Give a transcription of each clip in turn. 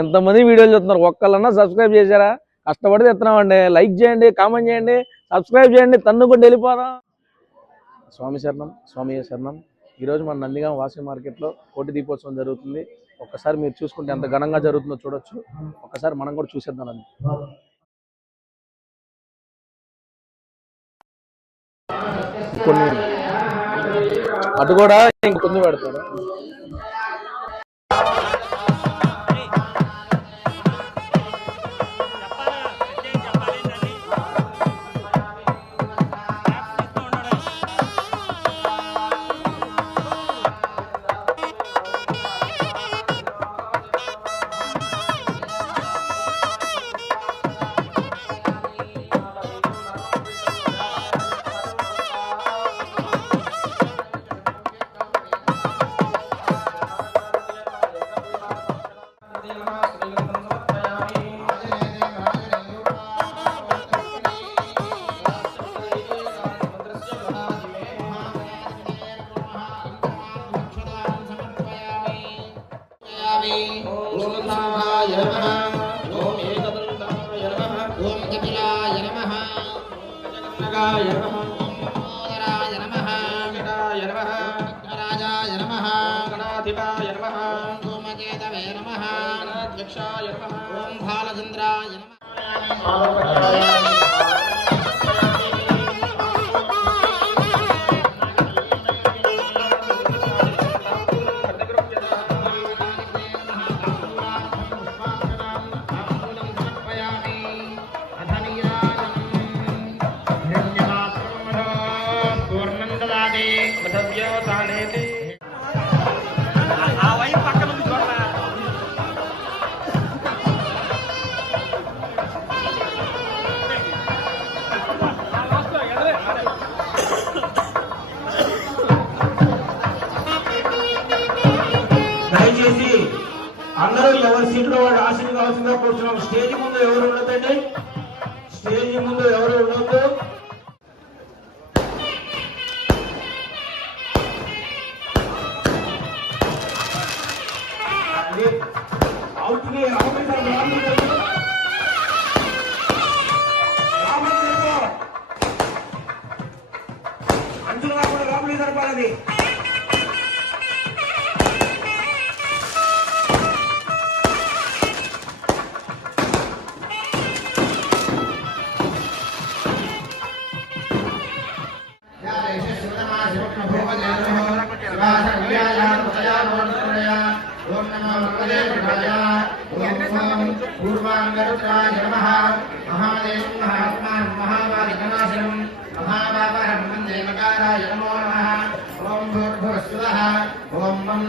ఎంతమంది వీడియోలు చూస్తున్నారు, ఒక్కళ్ళన్నా సబ్స్క్రైబ్ చేశారా? కష్టపడి తెస్తున్నామండి. లైక్ చేయండి, కామెంట్ చేయండి, సబ్స్క్రైబ్ చేయండి, తన్నుకుంటూ వెళ్ళిపోదాం. స్వామి శరణం, స్వామి శరణం. ఈరోజు మన నందిగామ వాసవి మార్కెట్లో కోటి దీపోత్సవం జరుగుతుంది. ఒక్కసారి మీరు చూసుకుంటే ఎంత ఘనంగా జరుగుతుందో చూడొచ్చు. ఒక్కసారి మనం కూడా చూసేద్దామండి. కొన్ని అటు కూడా ఇంకొంచెం పెడతాడు. దయచేసి అందరూ ఎవరి సీట్లో వాడు ఆశీర్వాదంగా కూర్చున్నాం. స్టేజ్ ముందు ఎవరు ఉండదండి, స్టేజ్ ముందు ఎవరు ఉండొద్దు. అంచులు కాకుండా లోపలికి సరిపాలని पूर्वांगरुद्राय नमः महादेवं महात्मानं महावादिकनाशनं महापापहरं वन्दे मकाराय नमो नमः ओं भूर्भुवस्सुवः ओं मं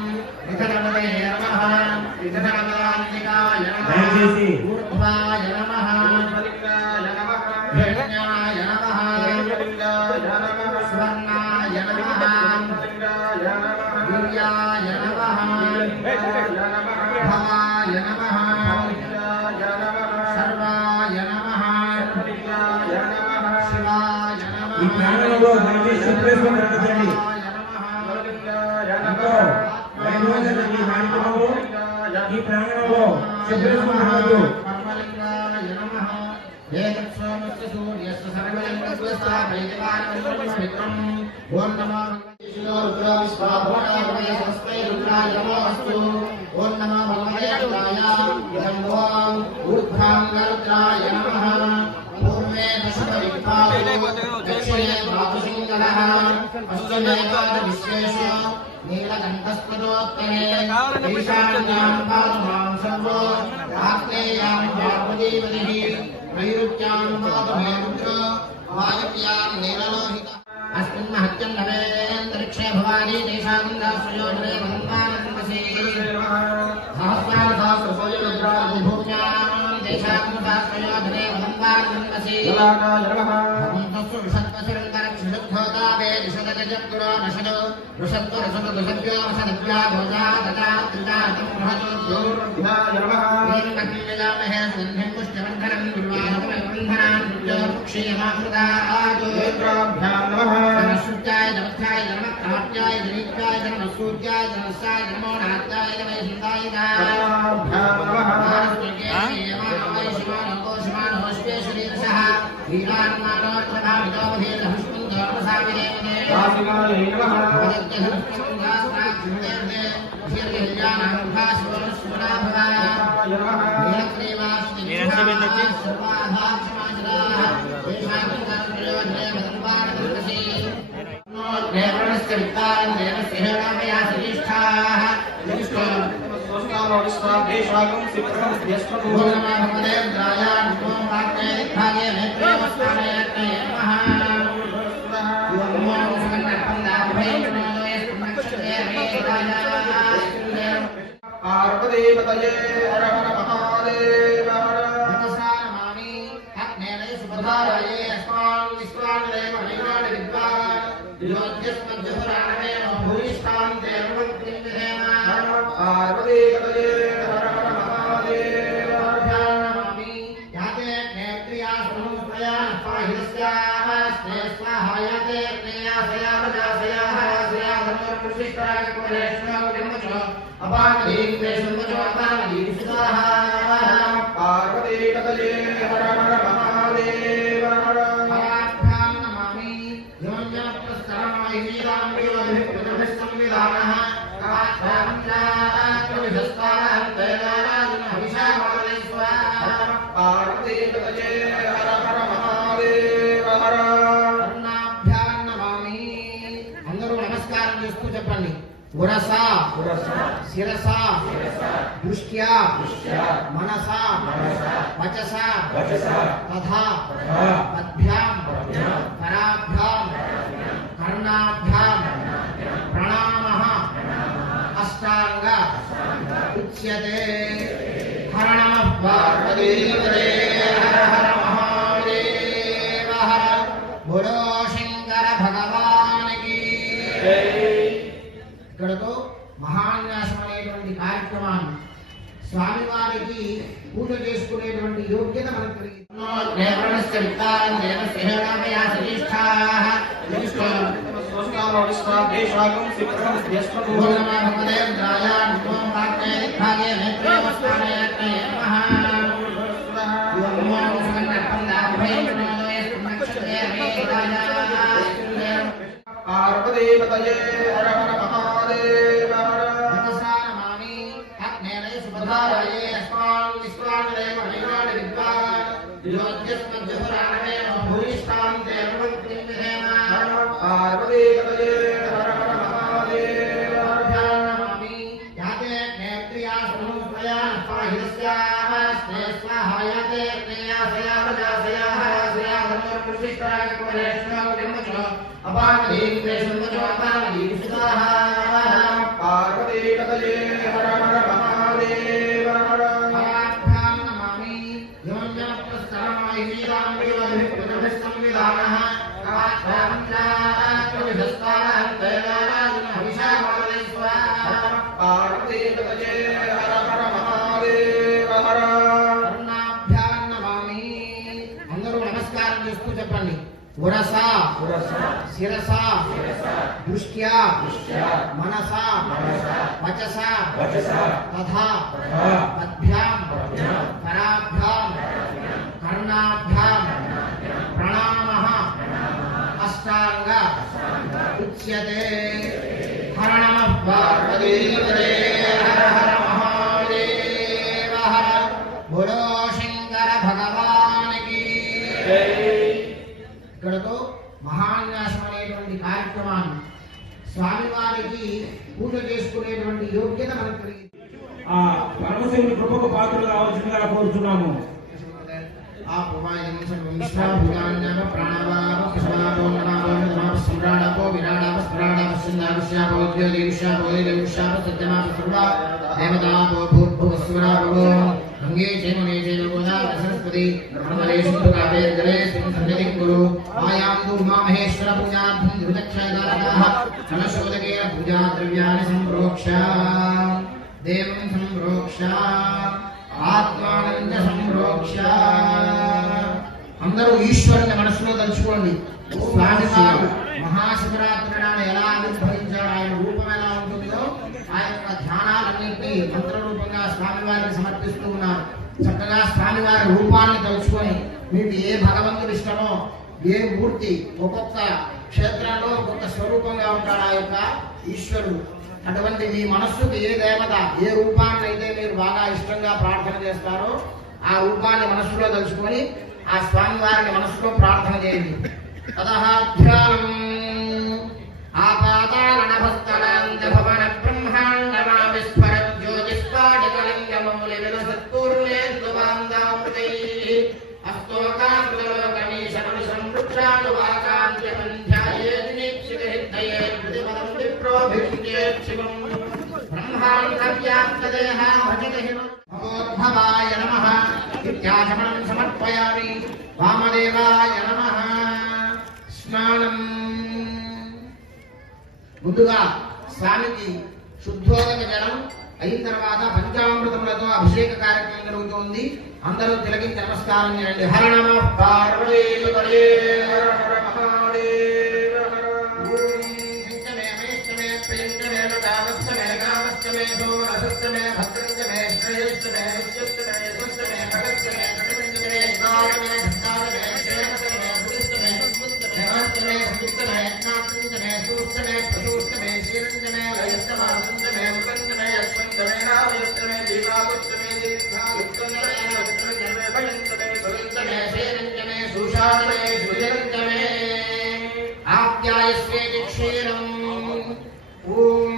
विघ्नपतये नमः विघ्नपदान्तिकाय नमः भूर्भुवाय नमः हिरण्याय नमः स्वर्णाय नमः वीर्याय नमः भवाय नमः सर्वाय नमः शिवाय नमः। ఈ ప్రాణంలో దయచేసి శుభ్రేశ్వరం నడిచండి. ఈ ప్రాణంలో శుభ్రేశ్వరం నడవద్దు. ఓం నమో ఓం నమో భగవతే రుద్రాయ ఇదం ఓం ఊర్ధ్వాంగరుద్రాయ నమః పూర్వే దశవిపాదో దక్షిణే ద్వాదశోత్తరః పశ్చిమే ద్వాదశేషు నీలకంఠస్పదోత్తరే ఈశాన్యాం పాదమాం సర్వో ఆగ్నేయాం పార్వతీపతిః నైరుత్యాం పాదమే రుద్రో వాయవ్యాం నీలలోహిత अस्मिन् महत्यं नवेन्तरिक्षे भवानी तेषां दासयोजने वन्दनानन्दसे सहस्रासहस्रसोजरुद्रादिभूम्यां तेषां दासयोजने वन्दनानन्दसे भवन्तस्तु विषत्वसिरन्तरक्षुषद्धोतावे विशदगजपुरो नशदो वृषत्वरसदुसभ्यो वसदभ्या भोजा तथा त्रिजातं बृहदोद्योर्भ्याय नमः वेन्मह्यजामहे सुगन्धिं पुष्टिवर्धनं दुर्वासमयबन्धनान् क्षीयमाकृताजोभ्यां नमः नमस्सूर्याय नमस्ताय नमस्ताभ्याय जनित्याय नमस्सूर्याय नमस्ताय नमो नात्याय नमः हिन्दाय नमः పార్వతీపతయే హర హర మహాదేవ హర నమస్కారమామి అగ్నేయ సుభదారయే అస్మాన్ విశ్వాన్ దేవ హరివాణి విద్వాన్ యోగ్యస్మజ్జురాణమే భూయిష్టాం దేవవంతిం విధేమ పార్వతీపతయే హర హర మహాదేవ నమస్కారమామి యాతే నేత్రియా సమూహయాన్ పాహిస్యాః స్నేస్వాహాయతే జ్ఞేయాసయావజాసయాః సయాధర్మపురుషిష్టాగకులేష్ణోదిమచో పార్వతీపతయే హర హర మహాదేవ హర నమామి పార్వతీపతయే హర హర మహాదేవ హర నమామి. అందరూ నమస్కారం చేస్తూ చెప్పండి. ఉరసా శిరసా దృష్ట్యా మనసా వచసా తథా పద్భ్యాం కరాభ్యాం కర్ణాభ్యాం ప్రణామః అష్టాంగ ఉచ్యతే. హర నమః పార్వతీపతయే హర హర మహాదేవ హర. బోలో శంకర భగవానికి. ఇక్కడతో మహాన్యాసం అనేటువంటి కార్యక్రమాన్ని స్వామివారికి పూజ చేసుకునేటువంటి యోగ్యత మనకు కలిగింది. పార్వతీపతయే హర హర మహాదేవ హర నమస్కారమామి అగ్నేయ సుభదారయే అస్మాన్ విశ్వాన్ దేవ హరివాణి విద్వాన్ యోగ్యస్మజ్జురాణమే భూయిష్టాం దేవవంతిం విధేమ పార్వతీపతయే హర హర మహాదేవ నమామి యాతే నేత్రియా సమూహయాన్ పాహిస్యాః స్నేస్వాహాయతే జ్ఞేయాసయావజాసయాః సయాధర్మపురుషిష్టాగకులేష్ణోదిమచో పార్వతీపతయే హర హర మహాదేవ హర నమామి పార్వతీపతయే హర హర మహాదేవ హర నమామి. అందరూ నమస్కారం చేస్తూ చెప్పండి. ఉరసా శిరసా దృష్ట్యా మనసా వచసా తథా పద్భ్యాం కరాభ్యాం కర్ణాభ్యాం ప్రణామః అష్టాంగ ఉచ్యతే. హర నమః పార్వతీపతయే హర హర మహాదేవ హర. బోలో శంకర భగవానికి. ఇక్కడతో మహాన్యాసం అనేటువంటి కార్యక్రమాన్ని స్వామివారికి పూజ చేసుకునేటువంటి యోగ్యత మనకు కలిగింది. ఆ పరమశివుని కృపకు పాత్రలు కావాల్సిందిగా కోరుతున్నాము. ఆ పుమాయం విశ్వాభూతాన్యామ ప్రాణవామ పుష్పాపో నమాపో నమాప సంప్రాణాపో విరాడాప స్మరాడాప సింధావిష్యాపో ఉద్యోగీవిష్యాపో దేవిష్యాప సత్యమాప సర్వా దేవతాపో భూర్భువస్సురాపో గంగే చైమనే చైన గోదావరి సరస్వతి నర్మదే సింధు కావేరీ జలే సన్నిధి కురు ఆయాందు ఉమామహేశ్వర పూజార్థం ధృతక్షయదారకాః కలశోదకేన పూజా ద్రవ్యాన్ని సంప్రోక్ష దేవం సంప్రోక్ష ఆత్మానంద సంప్రోక్ష. అందరూ ఈశ్వరుని మనసులో తలుచుకోండి. స్వామివారు మహాశివరాత్రి నాడు ఎలా ఆవిర్భవించాడు, ఆయన రూపం ఎలా ఉంటుందో ఆ యొక్క ధ్యానాలన్నింటినీ మంత్ర రూపంగా స్వామివారికి సమర్పిస్తూ ఉన్నారు. చక్కగా స్వామివారి రూపాన్ని తలుచుకొని మీకు ఏ భగవంతుడు ఇష్టమో, ఏ మూర్తి, ఒక్కొక్క క్షేత్రంలో ఒక్కొక్క స్వరూపంగా ఉంటాడు ఆ యొక్క ఈశ్వరుడు. అటువంటి మీ మనస్సుకు ఏ దేవత, ఏ రూపాన్ని అయితే మీరు బాగా ఇష్టంగా ప్రార్థన చేస్తారో ఆ రూపాన్ని మనస్సులో తలుచుకొని ఆ స్వామివారిని మనస్సులో ప్రార్థన చేయండి. తదహాధ్యానం ఆపాతాళనభస్తలాంత భవన బ్రహ్మాండమా విస్ఫరం జ్యోతిస్ఫాటికలింగమౌలి విలసత్పూర్ణేందువాందామృతైః అస్తోకాంతలోకమీశమనిశం వృక్షానువాకాంత్యపంధ్యాయేదినీక్షితహిద్దయే ప్రతిపదం విప్రోభించేక్షివం బ్రహ్మాండవ్యాప్తదేహ భజతహిమ భగవద్భవాయ నమః ఇత్యాచమనం సమర్పయామి. వామదేవాయ నమః. స్నానం. ముందుగా స్వామికి శుద్ధోదక జలం అయిన తర్వాత పంచామృతములతో అభిషేక కార్యక్రమం జరుగుతోంది. అందరూ తిలకించి నమస్కారం చేయండి. హర నమః పార్వతీపతయే హర హర మహాదేవ హర. ఓం శంకమే మేష్టమే ప్రియంకమే కామస్తమే కామస్తమే సోమరసస్తమే భద్రంకమే శ్రేయస్తమే నిత్యస్తమే స్వస్తమే భగస్తమే కటపంచమే జ్ఞానమే భక్తారమే క్షేమకరమే భుజస్తమే సుస్తమే నమస్తమే సుస్తమే నాత్రంకమే సూస్తమే ప్రసూస్తమే శ్రీరంకమే లయస్తమే సంతమే మృతంకమే అశ్వంతమే రామయస్తమే దీపాగుస్తమే దీర్ఘాయుక్తమే నవస్తమే భయంతమే సురంకమే శ్రీరంకమే సుషాతమే సుజలంకమే ఆప్యాయస్వేతి క్షీరం. ఓం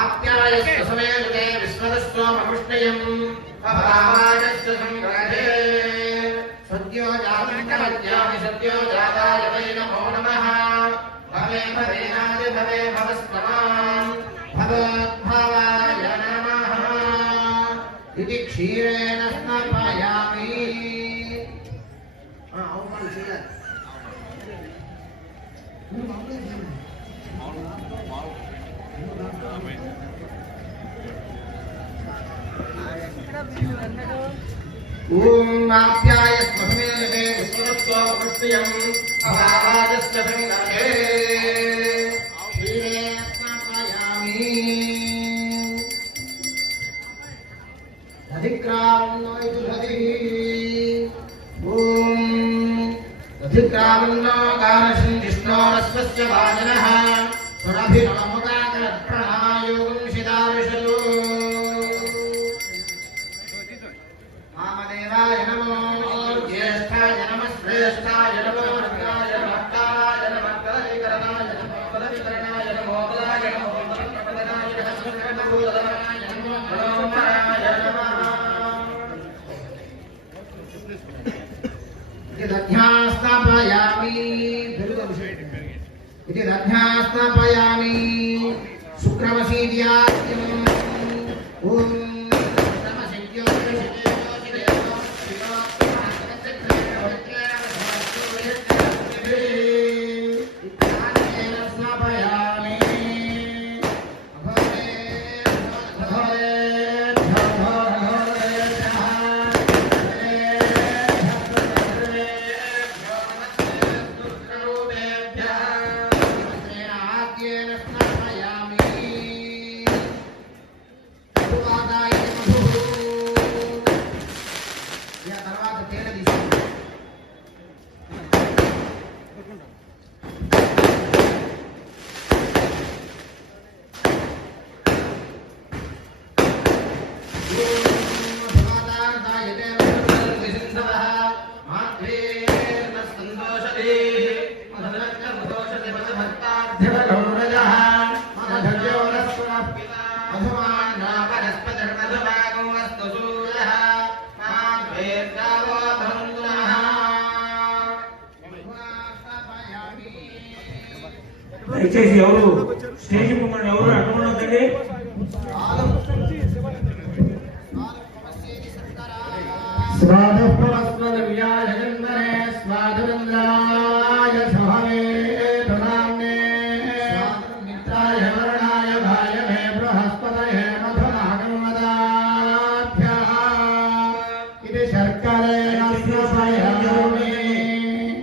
ఆప్యాయస్య సమేతే విశ్వదస్వామృష్ణయం అభావాజస్య సంగ్రహే సద్యో జాతంకమద్యామి సద్యో జాతాయ వై నమో నమః. భవే భవేనాది భవే భవస్తమాన్ భగవద్భవాయ నమః. ఇది క్షీరేణ స్నాపయామి. అవమానం చేయాలి. ఓం ఆప్యాయస్య సమేతే విశ్వదస్వామృష్ణయం అభావాజస్య సంగ్రహే క్షీరేణ స్నాపయామి. అధిక్రామన్నో ఇది దధిః. ఓం అధిక్రామన్నో గానశం విష్ణోరస్వస్య వాజనః సురభినమముదాకరత్ప్రణాయోగం శిదావిషదో. వామదేవాయ నమో. జ్యేష్ఠాయ నమః శ్రేష్ఠాయ నమో రత్నాయ భక్తాయ నమః కదలీకరణాయ నమో పదవికరణాయ నమో పదాయ నమో పదనాయ నమః సర్వభూతనాయ నమో మనోహరాయ నమః. ఇది దధ్యాస్తాపయామి. ఇది దధ్యాస్తాపయామి. శుక్రమసీద్యాస్యం. ఓం దయచేసి ఎవరు స్టేజ్ ముందు ఎవరు అడ్డుకుంటుందండి.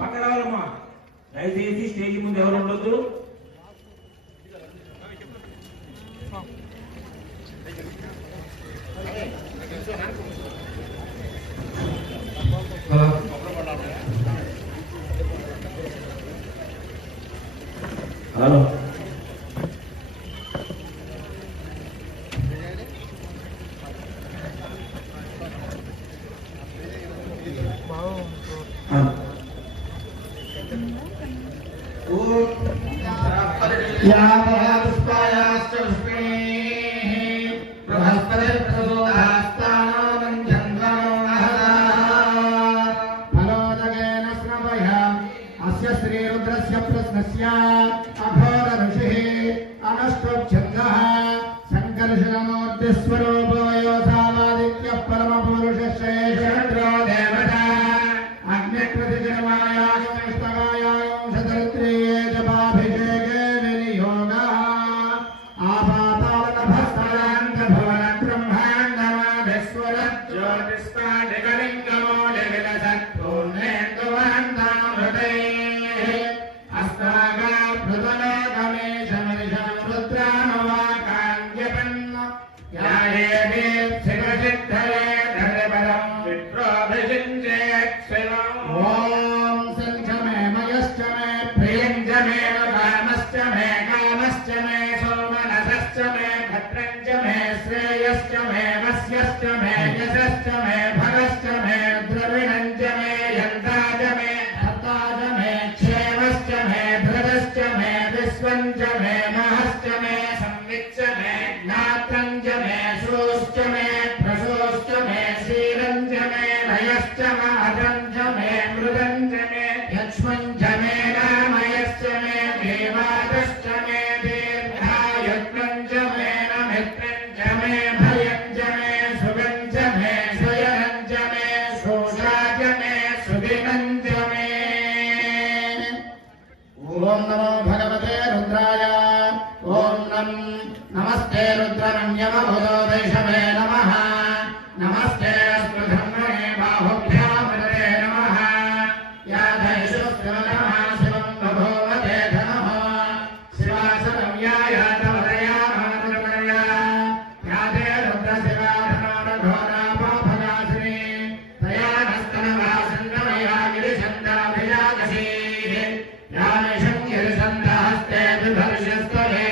పక్కరాలమ్మా దయచేసి స్టేజ్ ముందు ఎవరు ఉండొద్దు. హలో श्रीरुद्रस्य प्रश्नस्य अघोर ऋषिः अनष्टोच्छन्दः सङ्कर्षणमूर्तिस्वरूपो योधावादित्यः परमपुरुषश्रेष्ठो देवता अग्निप्रतिजन्मायागमेष्टगायागंशधरित्र्ये जपाभिषेके विनियोगः नमस्ते रुद्रमण्यमभुतो वैषवे नमः नमस्ते अस्मधर्मणे बाहुभ्यामृते नमः याधैषुस्ते नमः शिवं बभूवते धनः शिवासनं यायातवदया मातृकर्या याते रुद्रशिवाधनाघोरापाफनाशिनी तया नस्तनवासन्दमया गिरिशन्दाभिजातशीः यानिशं गिरिशन्दहस्ते बिभर्षस्तवे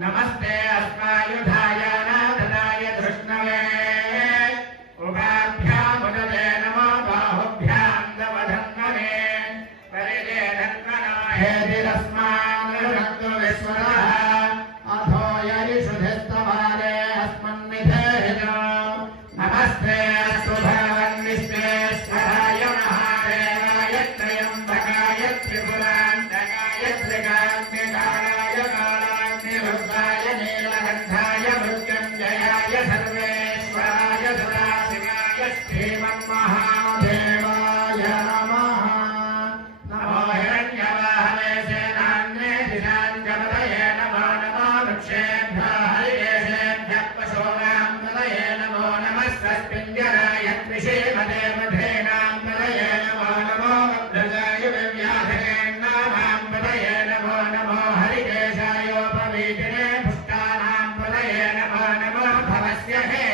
नमस्ते अस्मायुधाय नादनाय धृष्णवे उभाभ्यामुदते नमो बाहुभ्यां दवधन्वने परिजे धन्वनो हेतिरस्मान् रक्तविश्वरः अथो यरिषुधिस्तवारे अस्मन्निधेहितो नमस्ते अस्तु भगवन्निश्चेश्वराय महादेवाय त्र्यम्बकाय त्रिपुरान्तकाय त्रिकाग्निकालाय रुद्राय नीलकण्ठाय मृत्युञ्जयाय सर्वेश्वराय सदाशिवाय श्रीमन्महादेवाय नमः नमो हिरण्यवाहवे सेनान्ये दिशाञ्जपतये नमो नमो वृक्षेभ्यः शंभवे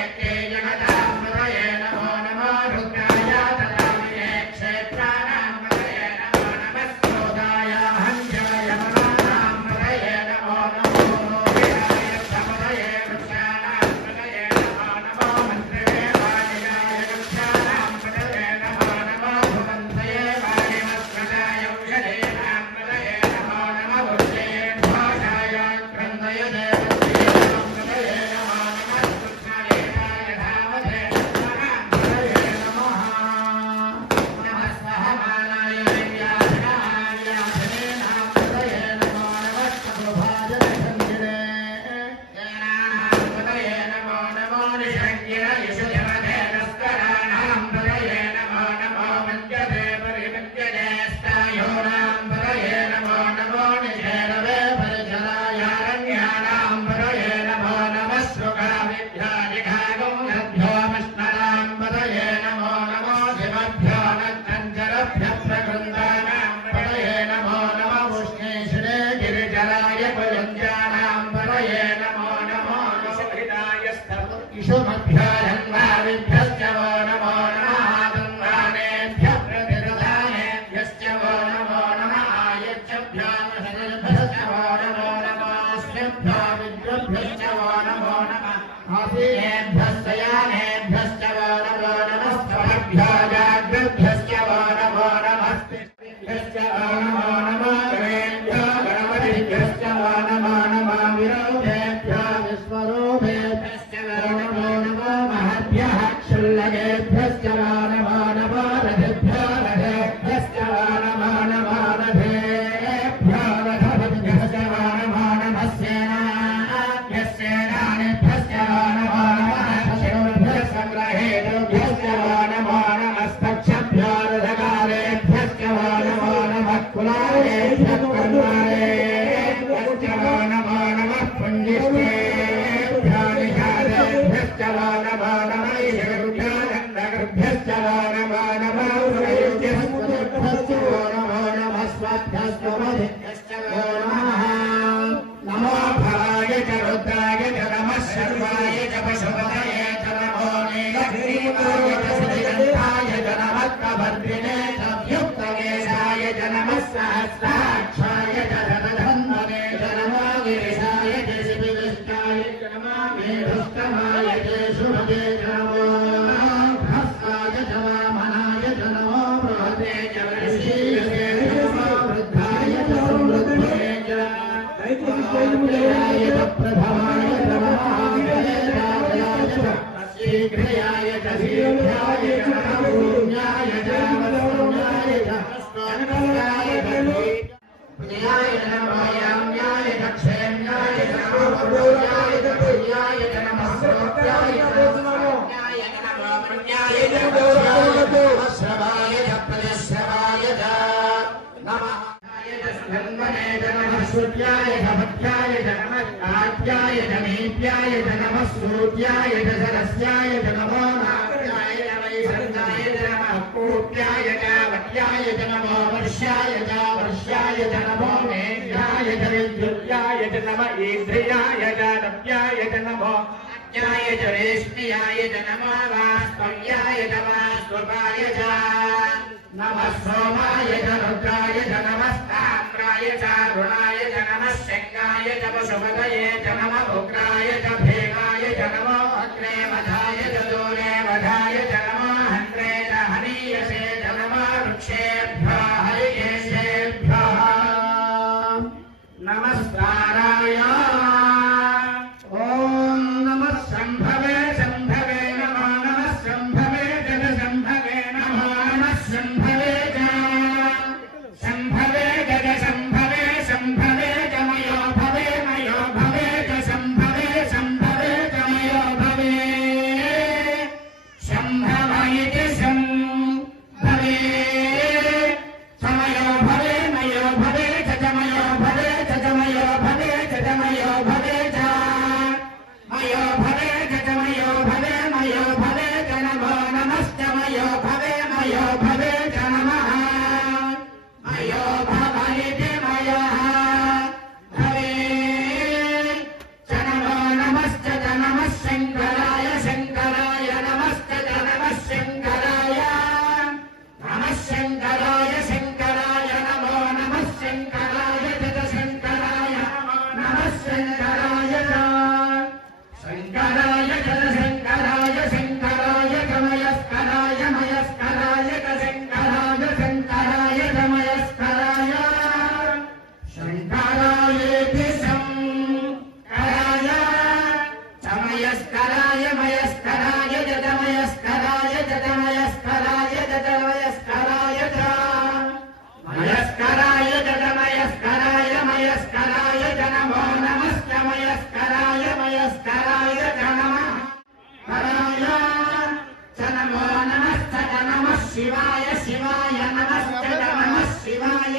శివాయ శివాయ నమస్తే నమః శివాయ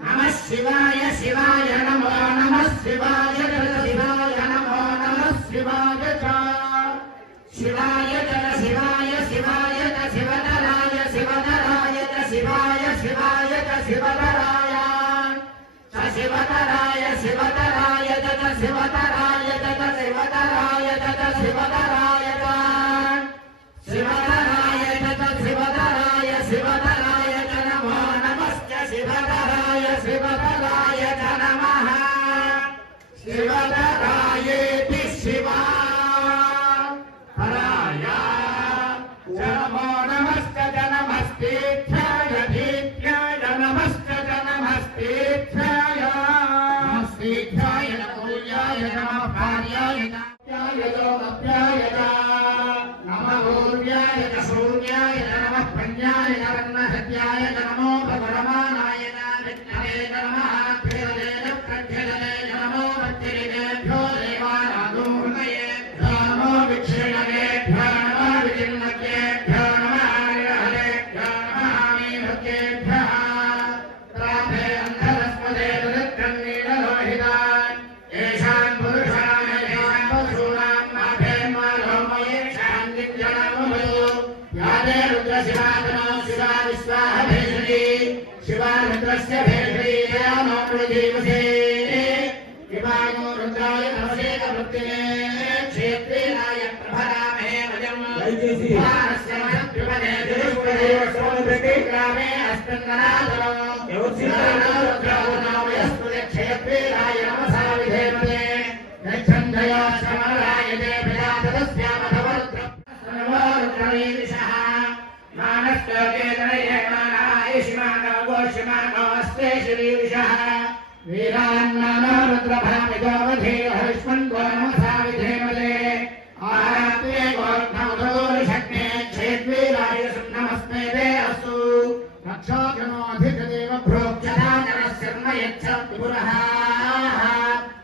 నమః శివాయ శివాయ నమో నమః శివాయ శివాయ నమో నమః శివాయ శివాయ శివాయ శివాయ శివధరాయ శివధరాయ శివాయ శివాయ శివధరాయ శివధరాయ శివధరాయ శివధరాయ శివధరాయ శివధరాయ శివధరాయ శివధరాయ శివధరాయ నమో నమస్తే శివధరాయ శివధరాయ నమః శివధరాయేతి శివా హరాయ నమో నమస్తే నమస్తేత్యాయ దీప్యాయ నమస్తే నమస్తేత్యాయ నమస్తేత్యాయ నమోయాయ నమః భార్యాయ నాట్యాయ లోకప్యాయ నమోర్యాయ సూర్యాయ నమః పన్యాయ నమః నమో భగవమానాయ నమః ప్రియలేన ప్రఖ్యలనే నమో భక్తిరేభ్యో దేవానాదోహృతయే నమో విక్షేణేభ్యో నమో విజిన్మకేభ్యో నమః హరిహరేభ్యో నమః మీభక్తేభ్యః ప్రార్థే అంధరస్మదే దురిత్రన్నీలలోహితాన్ ఏషాన్ పురుషాన్ ఏషాన్ పశూనాం మాభేన్మాలోమయే శాంతిజ్జనములు యాదే రుద్రశివాతనో శివా విశ్వాహభేషణీ శివా రుద్రస్య భేషణీ దేవనోమృజీవసే శివాయో రుద్రాయ నమసేక వృత్తినే క్షేత్రీరాయ ప్రభరామే భజం దయచేసి భారస్య మహత్యుపదే దిరుష్పదే గ్రామే అస్మిన్ననాదరో రుద్రాయ క్షేత్రీరాయ నమసా విధేమదే గచ్చంధయో శ్రమరాయ దేవయాతదస్యామధవరుద్ర రుద్రవీరిషః మానస్తోకే నరయేమానాయుష్మానో గోష్మానో అస్తే శ్రీరిషః వీరాన్నానో రుద్రభామిదోవధీర హరిష్మన్గో నమసా విధేమదే ఆరాత్రే గోర్ధమధోరిషగ్నే క్షేత్రీరాయ నమస్తే దే అస్తు రక్షోజనోధికదేవ భ్రోక్షరాజనశర్మ యచ్చ త్రిపురః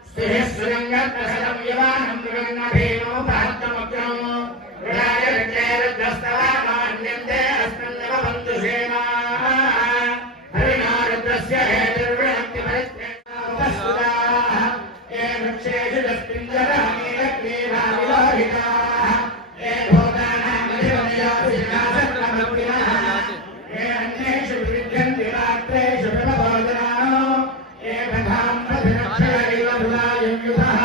స్థిరస్సురంగప్రసదం యవానం మృగన్నభేనో భారతమగ్రం రుడాయ రుద్రస్తవామాన్యంతే అస్మిన్నవ బంధుషేమా హరిణా రుద్రస్య హేతుర్విణక్తి పరిత్రేణాః ఏ వృక్షేషు తస్మింజరామీలగ్రీవావిలోహితాః ఏ భూతానామధిపతయాసినాసక్రమృతినః ఏ అన్యేషు వివిధ్యంతి రాత్రేషు విభవోజనానో ఏ బధాం ప్రతిరక్షయైవ భుజాయుయుధః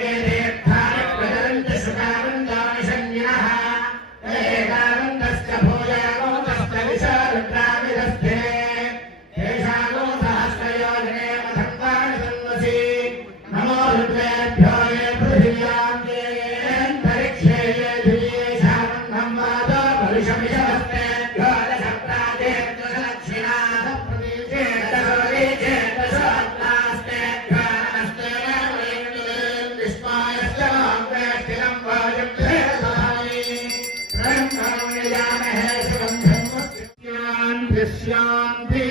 ఏ తీర్థాని ప్రజరంతి సుఖానందాని సంజ్ఞినః ఏకానందస్య భూయాగోతస్య విశారుద్రావిధస్థే తేషాగో సహస్రయోజనే మధంతాని సన్వసి నమో రుద్రేభ్యో ఏ పృథివ్యాం ఏ అంతరిక్షే ఏ దివ్యే శానందం వాదో పరుషమిషమస్తేభ్యో దశప్రాజేభ్యో దక్షిణాః ప్రదేశేభ్యో నమస్తే విష్మాయశ్చ మాంగేష్టిలం వాజం శాంతి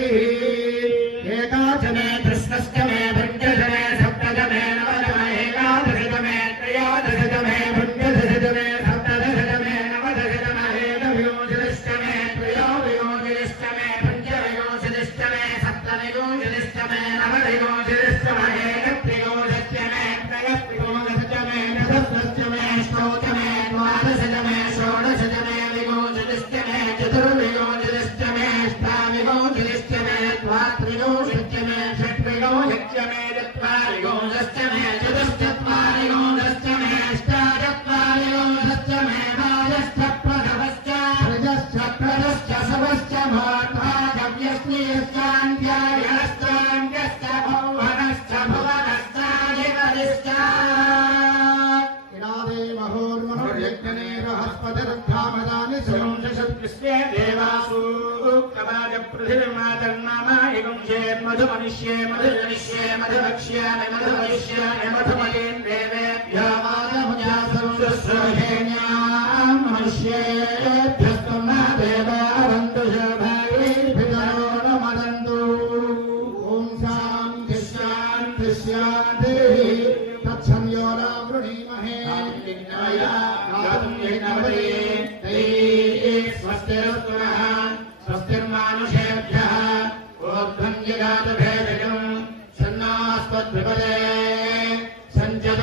ఏకాదశమే కృష్ణష్టమే భంగదమే సప్తదమే నవదమే ఏకాదశమే త్రయోదశమే భంగదశమే సప్తదశమే నవదశమే ఏకవింశతిష్టమే త్రయోవింశతిష్టమే పంచవింశతిష్టమే సప్తవింశతిష్టమే నవవింశతిష్టమే ఏకత్రియోదశమే త్రయత్రియోదశమే దశదశమే శ్లోకమే ద్వాదశమే షోడశమే వింశతిష్టమే చతుర్వింశతిష్టమే అష్టావింశతిష్టమే ద్వాత్రియోదశమే షట్వింశతిష్టమే చత్వారియోదశమే చతుశ్చత్వారియోదశమే అష్టాచత్వారియోదశమే వాజశ్చ ప్రథమశ్చ ప్రజశ్చ ప్రజశ్చ సవశ్చ భార్గవ్యశ్రీయశ్చాన్యాయశ్చాన్యశ్చ భౌవనశ్చ భువనశ్చాధిపతిశ్చ ఇనాదే మహోర్మహోర్యజ్ఞనే బృహస్పతిరుద్ధామదాని సురంశశత్కృష్ణే దేవాసు కమాజ పృథివిమాతర్నామాయుగంశేర్మధుమనిష్యే మధుజనిష్యే మధువక్ష్యామి మధువయిష్యామి మధుమయీన్ దేవేభ్యో మాధముజాసంశ్రోషేణ్యాం మనుష్యేభ్యస్తు న దేవావంతు శోభాయైర్భితరో నమదంతు ఓం శాంతి శాంతి శాంతి తత్సంయో వృణీమహే స్వస్తి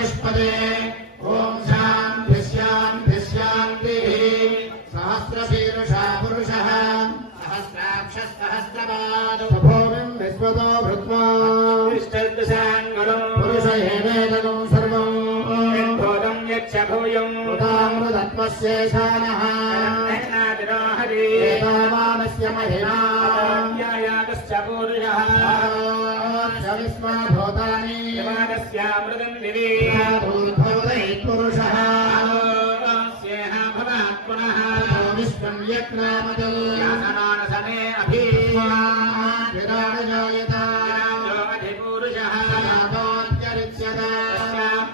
चतुष्पदे ओम शांति शांति शांतिः सहस्रशीर्षा पुरुषः सहस्राक्षः सहस्रपादो भूमिं विश्वतो भृत्वा पुरुष एवेदं सर्वं यद्भूतं यच्च भूयं उदामृतत्वस्येषानः एतावानस्य महिमा यागश्च पूर्यः विस्माभूतानि यमानस्यामृतं दिवि भूतै पुरुषः स्येह भवात् पुनः विश्वं यज्ञामजो यासमानसमे अभिराजयता जो अधिपुरुषः नातोऽत्यरिच्यते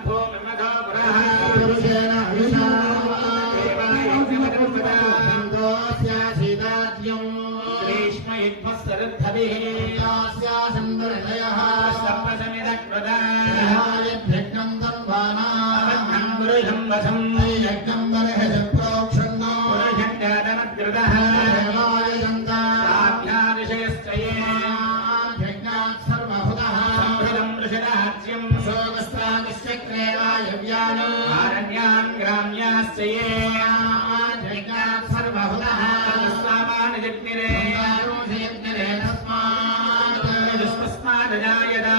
भूमिमधो पुरः पुरुषेण हविषा देवायज्ञमधुपदास्यासीदाद्यं ग्रीष्मयुग्मस्सरद्धभिः यज्ञं तन्वानां पुरुषं वसं यज्ञं बर्हजं प्रोक्षन्नो पुरुषं जातमद्रुतः देवायजन्ता साध्याविषयश्च ये यज्ञात् सर्वभूतः संहृतं वृषराज्यं शोकस्त्रादिश्चक्रे वायव्यानि आरण्यान् ग्राम्याश्च ये यज्ञात् सर्वभूतः तस्मान् यज्ञिरे तस्मात् दुष्कस्मादजायता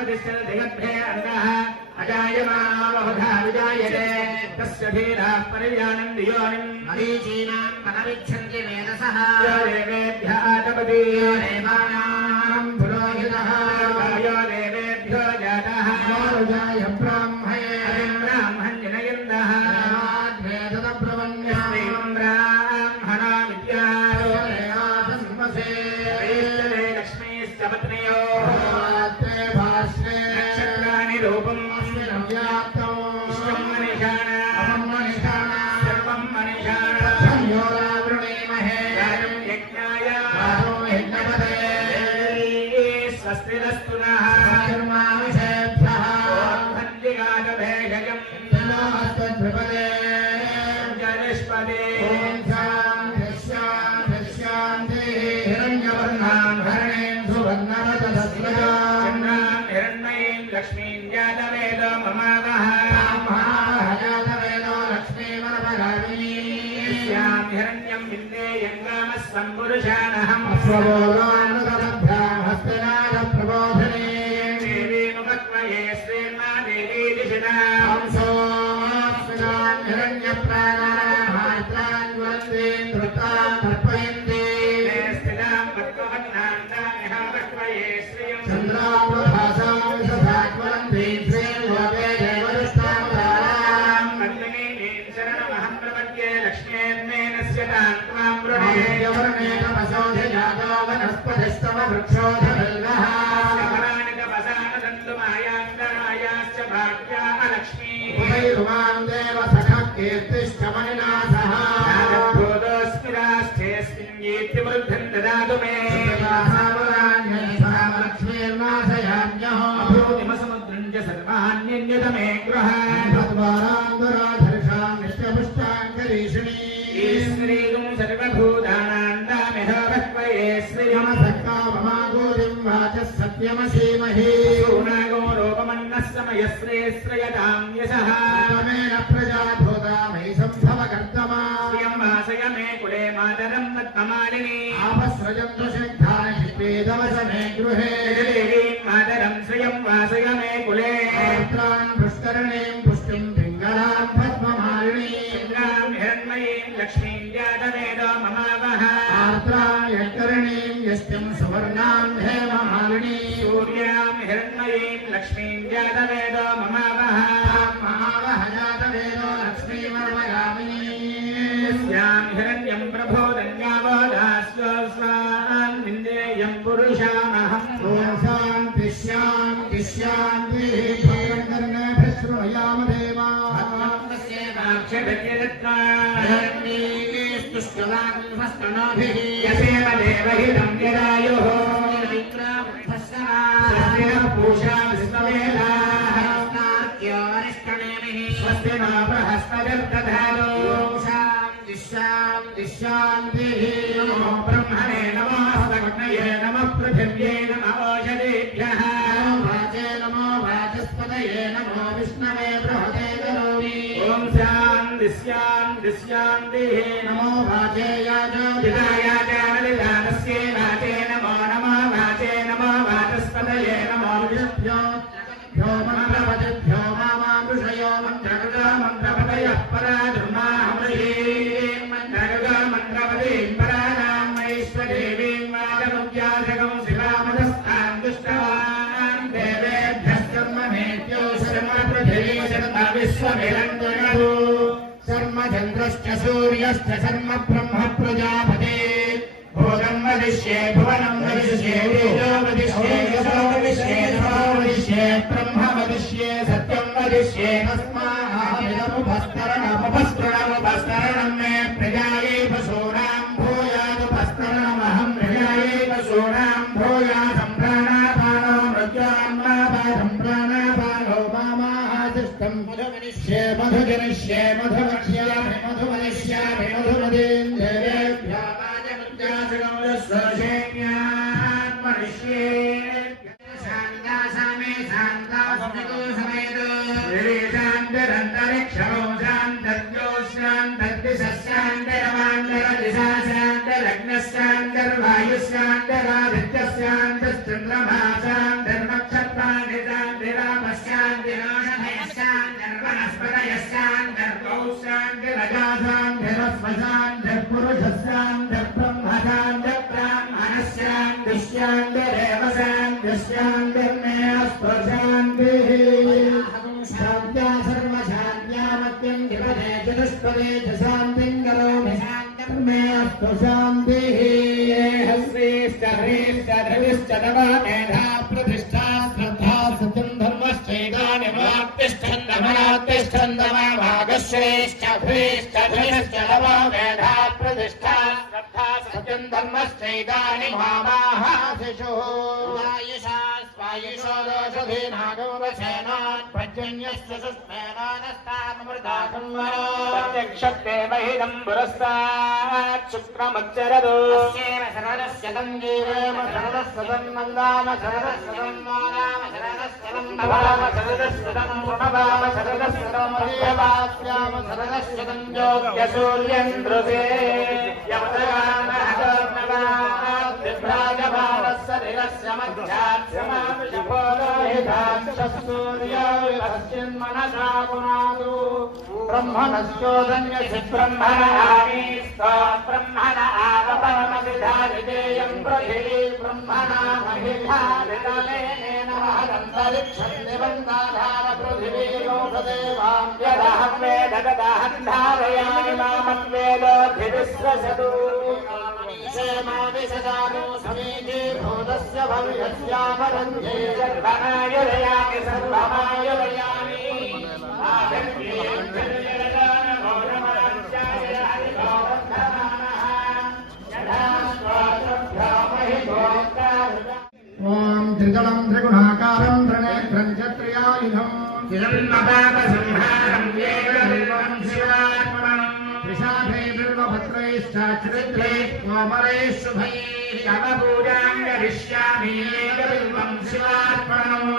प्रजापतिश्चरधिगर्भे अन्तः अजायमानो बहुधा विजायते तस्य धीराः परिजानन् योनिम् मरीचीनां मनमिच्छन्ति मेधसः यो देवेभ्यः आतपति यो देवानां पुरोहितः यो देवेभ्यो जातः योजाय ब्राह्मणे ब्राह्मण जनयन्तः देवाद्वेदप्रवण्यस्त्रीं ब्राह्मणा विद्यासंवसे लक्ष्मीश्च पत्न्यो नक्षत्राणि रूपम् व्याप्तौ विश्वं मनिषाण सर्वं मनिषाण संयोरावृणीमहे गानं यज्ञाय यज्ञपदे स्वस्तिरस्तु नः कर्मानुषेभ्यः भञ्जिगादभेषजं नमस्तद्विपदे जनिष्पदे ॐ शान्तिः शान्तिः शान्तिः हिरण्यवर्णां हरणेन सुवर्णरजतस्रजा लक्ष्मीं जातवेदो ममावः जातवेदो लक्ष्मीमनपगामिनी यस्यां हिरण्यं विन्देयं कामः सम्पुरुषानहम् स्वबोधानुगतभ्यां हस्तिनादप्रबोधिनी देवीमुपक्वये श्रीर्मा देवी दिशितां सोऽस्मिनां हिरण्यप्राणान् ज्वलन्तीं धृतां तर्पयन्ति स्थितां पद्मवन्नां तामिह पक्वये श्रियं चन्द्रां सर्वान्यतमे गृहान् सर्वभूतानां दामिह भक्वये श्रियमसक्काममागोरिं वाचः सत्यमसीमहि सोनागो रूपमन्नः समयश्रेयतां यशः तमेन प्रजाभूता मयि सम्भवकर्तमा श्रियं वासय मे कुले मातरं पद्ममालिनी आपस्रजन्तु सिद्धानि वेदवस मे गृहे देवीं मातरं श्रियं वासय मे कुले पुत्रान् पुष्करणीं पुष्टिं पिङ्गलां पद्ममालिनी इन्द्रां हिरण्मयीं लक्ष्मीं जातवेदो ममावः आर्द्रां यत्करणीं यष्टिं सुवर्णां हेममालिनी सूर्यां हिरण्मयीं लक्ष्मीं जातवेदो ममावः ममावः जातवेदो लक्ष्मीमर्वयामिनी यस्यां हिरण्यं प्रभोदन्यावोदास्वान् विन्देयं पुरुषामहम् ॐ शान्तिः शान्तिः शान्तिः शृणुयाम देवा पूषा स्वस्ति नो बृहस्पतिर्दधातु नमो ब्रह्मणे नमः सगुणये नमः पृथिव्यै नमः ओषधेभ्यः नमो वाचस्पतये नमो विष्णवे बृहते करोमि ॐ शान्ति शान्तिः नमो वाचेयाजोदितायाचारलिदानस्ये वाचे नमो नमः वाचे नमो वाचस्पतये नमो विष्भ्यो मन्त्रपतिभ्यो मामामृषयो मन्त्रकृता मन्त्रपतयः परा दुर्माहृषीं मन्त्रकृता मन्त्रपतिं पराणां महेश्वरीं वादमुद्यासकं शिवामधस्थां दुष्टवान् देवेभ्यः कर्ममेत्यो शर्म पृथिवी शर्म विश्वमिरञ्जनः शर्म चन्द्रश्च सूर्यश्च शर्म ब्रह्म प्रजापते भूतं वदिष्ये भुवनं वदिष्ये तेजो वदिष्ये यशो वदिष्ये तपो वदिष्ये ब्रह्म वदिष्ये सत्यं वदिष्ये तस्मादमुपस्तरणमुपस्तरणं मे प्रजायै पशूनां भूयादुपस्तरणमहं प्रजायै पशूनां भूयादं प्राणापानो मृत्योन्मापादं प्राणापानो मामादिष्टं मधुमनिष्ये मधुजनिष्ये मधुमक्ष्यामि मधुमनिष्यामि मधुमदीन्देवेभ्यो प्रत्यक्षदेवहिदं पुरस्तात् शुक्रमच्चरदो शरदस्य तञ्जीवेम शरदस्य तन्मन्दाम शरदस्य तन्मानाम शरदस्य तन्नवाम शरदस्य तन्मुणवाम शरदस्य तन्मह्यवास्याम शरदस्य तञ्जोग्यसूर्येन्द्रुते यमदगानहदर्णवात् विभ्राजमानस्य निरस्य मध्यात्स्यमाविषपोलोहिताक्षसूर्यो विभस्यन्मनसा पुनातु ब्रह्मणस्योदन्यसि ब्रह्मणामि ब्रह्मण आवपरमविधारितेयं पृथिवी ब्रह्मणा महिधारितलेन महदन्तरिक्षं निबन्धाधार पृथिवी लोकदेवां यदहं वेद तदहं धारयामि मामन्वेदोऽधिविश्वसतु क्षेमाविशदानो समीचे भूतस्य भविष्यापरन्ये सर्वमायुरयामि सर्वमायुरयामि ओम त्रिदलं त्रिगुणाकारं त्रिनेत्रं च त्रियायुधं संहारं येन शिवात्मनं त्रिशाखै बिल्वपत्रैश्चाच्रित्रैः कोमलैः शुभैः तवपूजां करिष्यामि एकबिल्वं शिवात्मनम्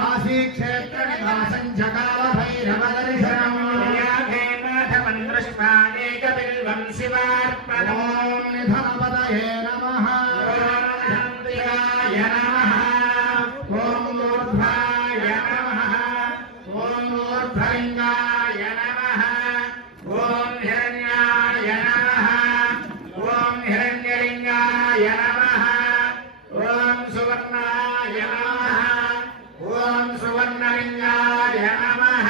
काशीक्षेत्रनिवासं च कालभैरवदर्शनम् याघेनाथमन् दृष्ट्वा एकबिल्वं शिवार्पणम् ॐ निधनपतये नमः य नमः ॐ ऊर्ध्वाय नमः ॐ ऊर्ध्वलिङ्गाय नमः ॐ हिरण्याय नमः ॐ हिरण्यलिङ्गाय नमः ॐ सुवर्णाय नमः ॐ सुवर्णलिङ्गाय नमः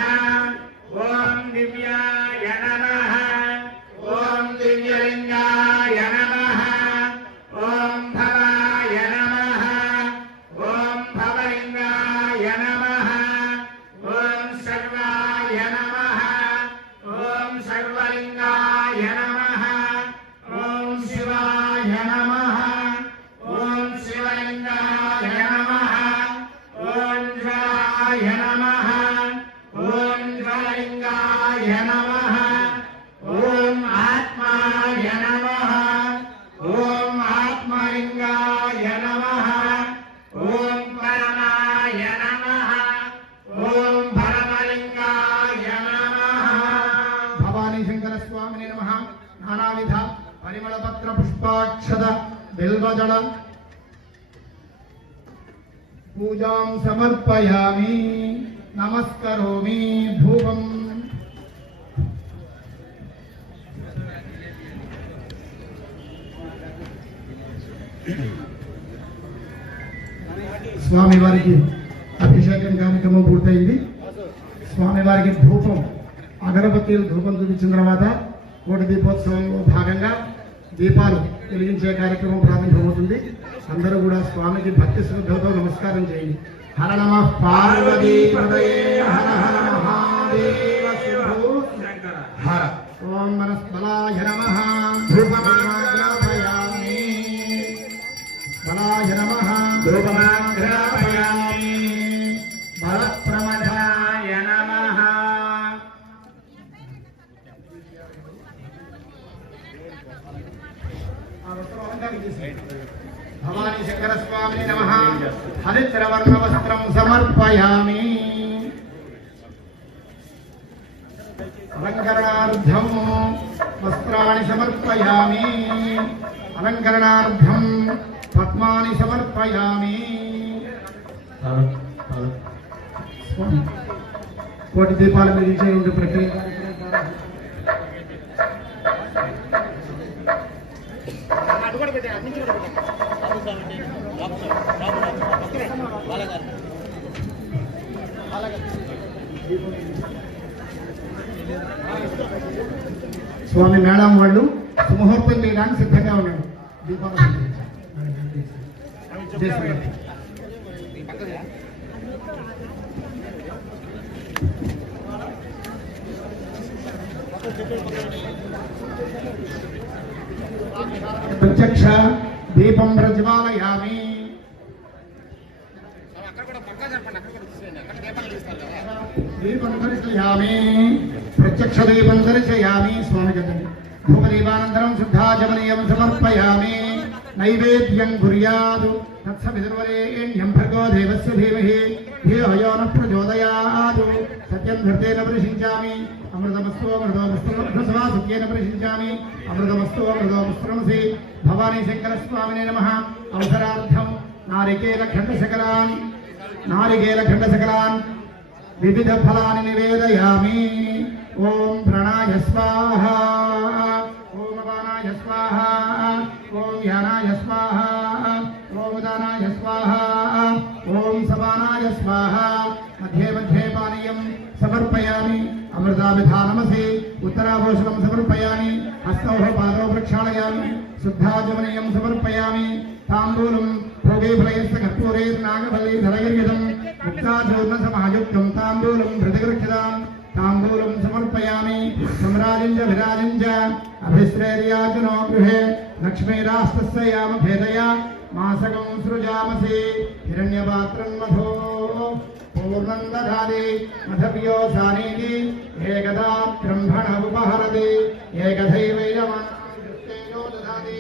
ॐ दिव्याय नमः ॐ दिव्यलिङ्गाय नमः ॐ नमः ओम आत्माय नमः ओम आत्मलिंगाय नमः ओम परमाय नमः ओम परमलिंगाय नमः भवानी शंकर स्वामिने नमः नानाविध परिमलपत्र पुष्पाक्षत बिल्वदल पूजां समर्पयामि नमस्करोमि धूपम् స్వామి వారికి అభిషేకం కార్యక్రమం పూర్తయింది. స్వామి వారికి ధూపం అగరబత్తీలు ధూపం చూపించిన తర్వాత కోటి దీపోత్సవంలో భాగంగా దీపాలు వెలిగించే కార్యక్రమం ప్రారంభమవుతుంది. అందరూ కూడా స్వామికి భక్తి శ్రద్ధలతో నమస్కారం చేయండి. హర నమః పార్వతీ పతయే హర హర మహాదేవ శంభో శంకర హర. ఓం వనస్పలాయ నమః ధూపమాగ్రాపయామి బలాయ నమః ధూపమాగ్రాపయామి బలప్రమదాయ నమః. భవానీ శంకర స్వామిని నమః. హరిద్రవర్ణ వస్త్రం సమర్పయామి అలంకరణార్థం వస్త్రాన్ని సమర్పయామి అలంకరణార్థం పద్మాని సమర్పయామి. స్వామి కోటి దీపాలు వెలిగించే ఉండే ప్రక్రియ స్వామి మేడం వాళ్ళు సుముహూర్తం చేయడానికి సిద్ధంగా ఉన్నాడు. దీపాలు ప్రత్యక్ష దీపం ప్రజ్వాలయామి. దీపం దర్శయామి ప్రత్యక్ష దీపం దర్శయామి. స్వామి గతండి ధూపదీపానంతరం శుద్ధాచమనీయం సమర్పయామి. నైవేద్యం కుర్యాదు తత్సవితుర్వరేణ్యం భర్గో దేవస్య ధీమహి ధియో యో నః ప్రచోదయాత్. సత్యం ధర్తేన ప్రశించామి అమృతమస్తు అమృతమస్తు సత్యేన ప్రశించామి అమృతమస్తు అమృతమస్తు. భవానీ శంకర స్వామినే నమః. అవసరార్థం నారికేల ఖండశకలాన్ వివిధ ఫలాన్ని నివేదయామి. ఓం ప్రణాయ స్వాహ ఓం అపానాయ స్వాహ ఓం యానాయ స్వాహ ఓం ఉదానాయ స్వాహ ఓం సమానాయ స్వాహ. మధ్యే మధ్యే పానీయం సమర్పయామి. అమృతాభిధానమసి ఉత్తరాభూషణం సమర్పయామి. హస్తౌ పాదౌ ప్రక్షాళయామి. శుద్ధాచమనీయం సమర్పయామి. తాంబూలం భోగేఫలయస్య కర్పూరేర్నాగవల్లి ధరయర్యుతం ముక్తాచూర్ణ సమాయుక్తం తాంబూలం ప్రతిగృహ్యతాం. తాంబూలం సమర్పయామి. సమ్రాజించ విరాజించ అభిశ్రేర్యాచనో గృహే లక్ష్మీరాస్తస్యామ భేదయా మాసకం సృజామసి. హిరణ్యపాత్రం మధో పూర్ణం దధాతి మధవ్యో సానీతి ఏకదా బ్రహ్మణ ఉపహరతి ఏకథైవైరమానో దధాతి.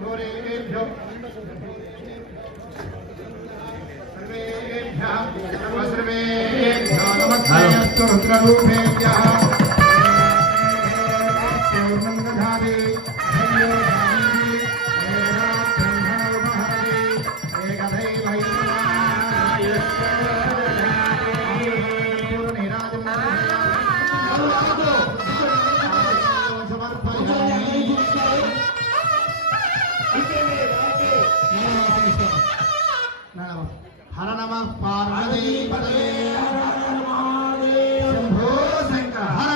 ఘోరేభ్యో సర్వేభ్యః నమస్కారస్తు రుద్రరూపేభ్యః పూర్ణం దధాతి మధవ్యో సానీతి ఏకదా బ్రహ్మణ ఉపహరతి హర నమః పార్వతీ పతయే శంభో శంకర హర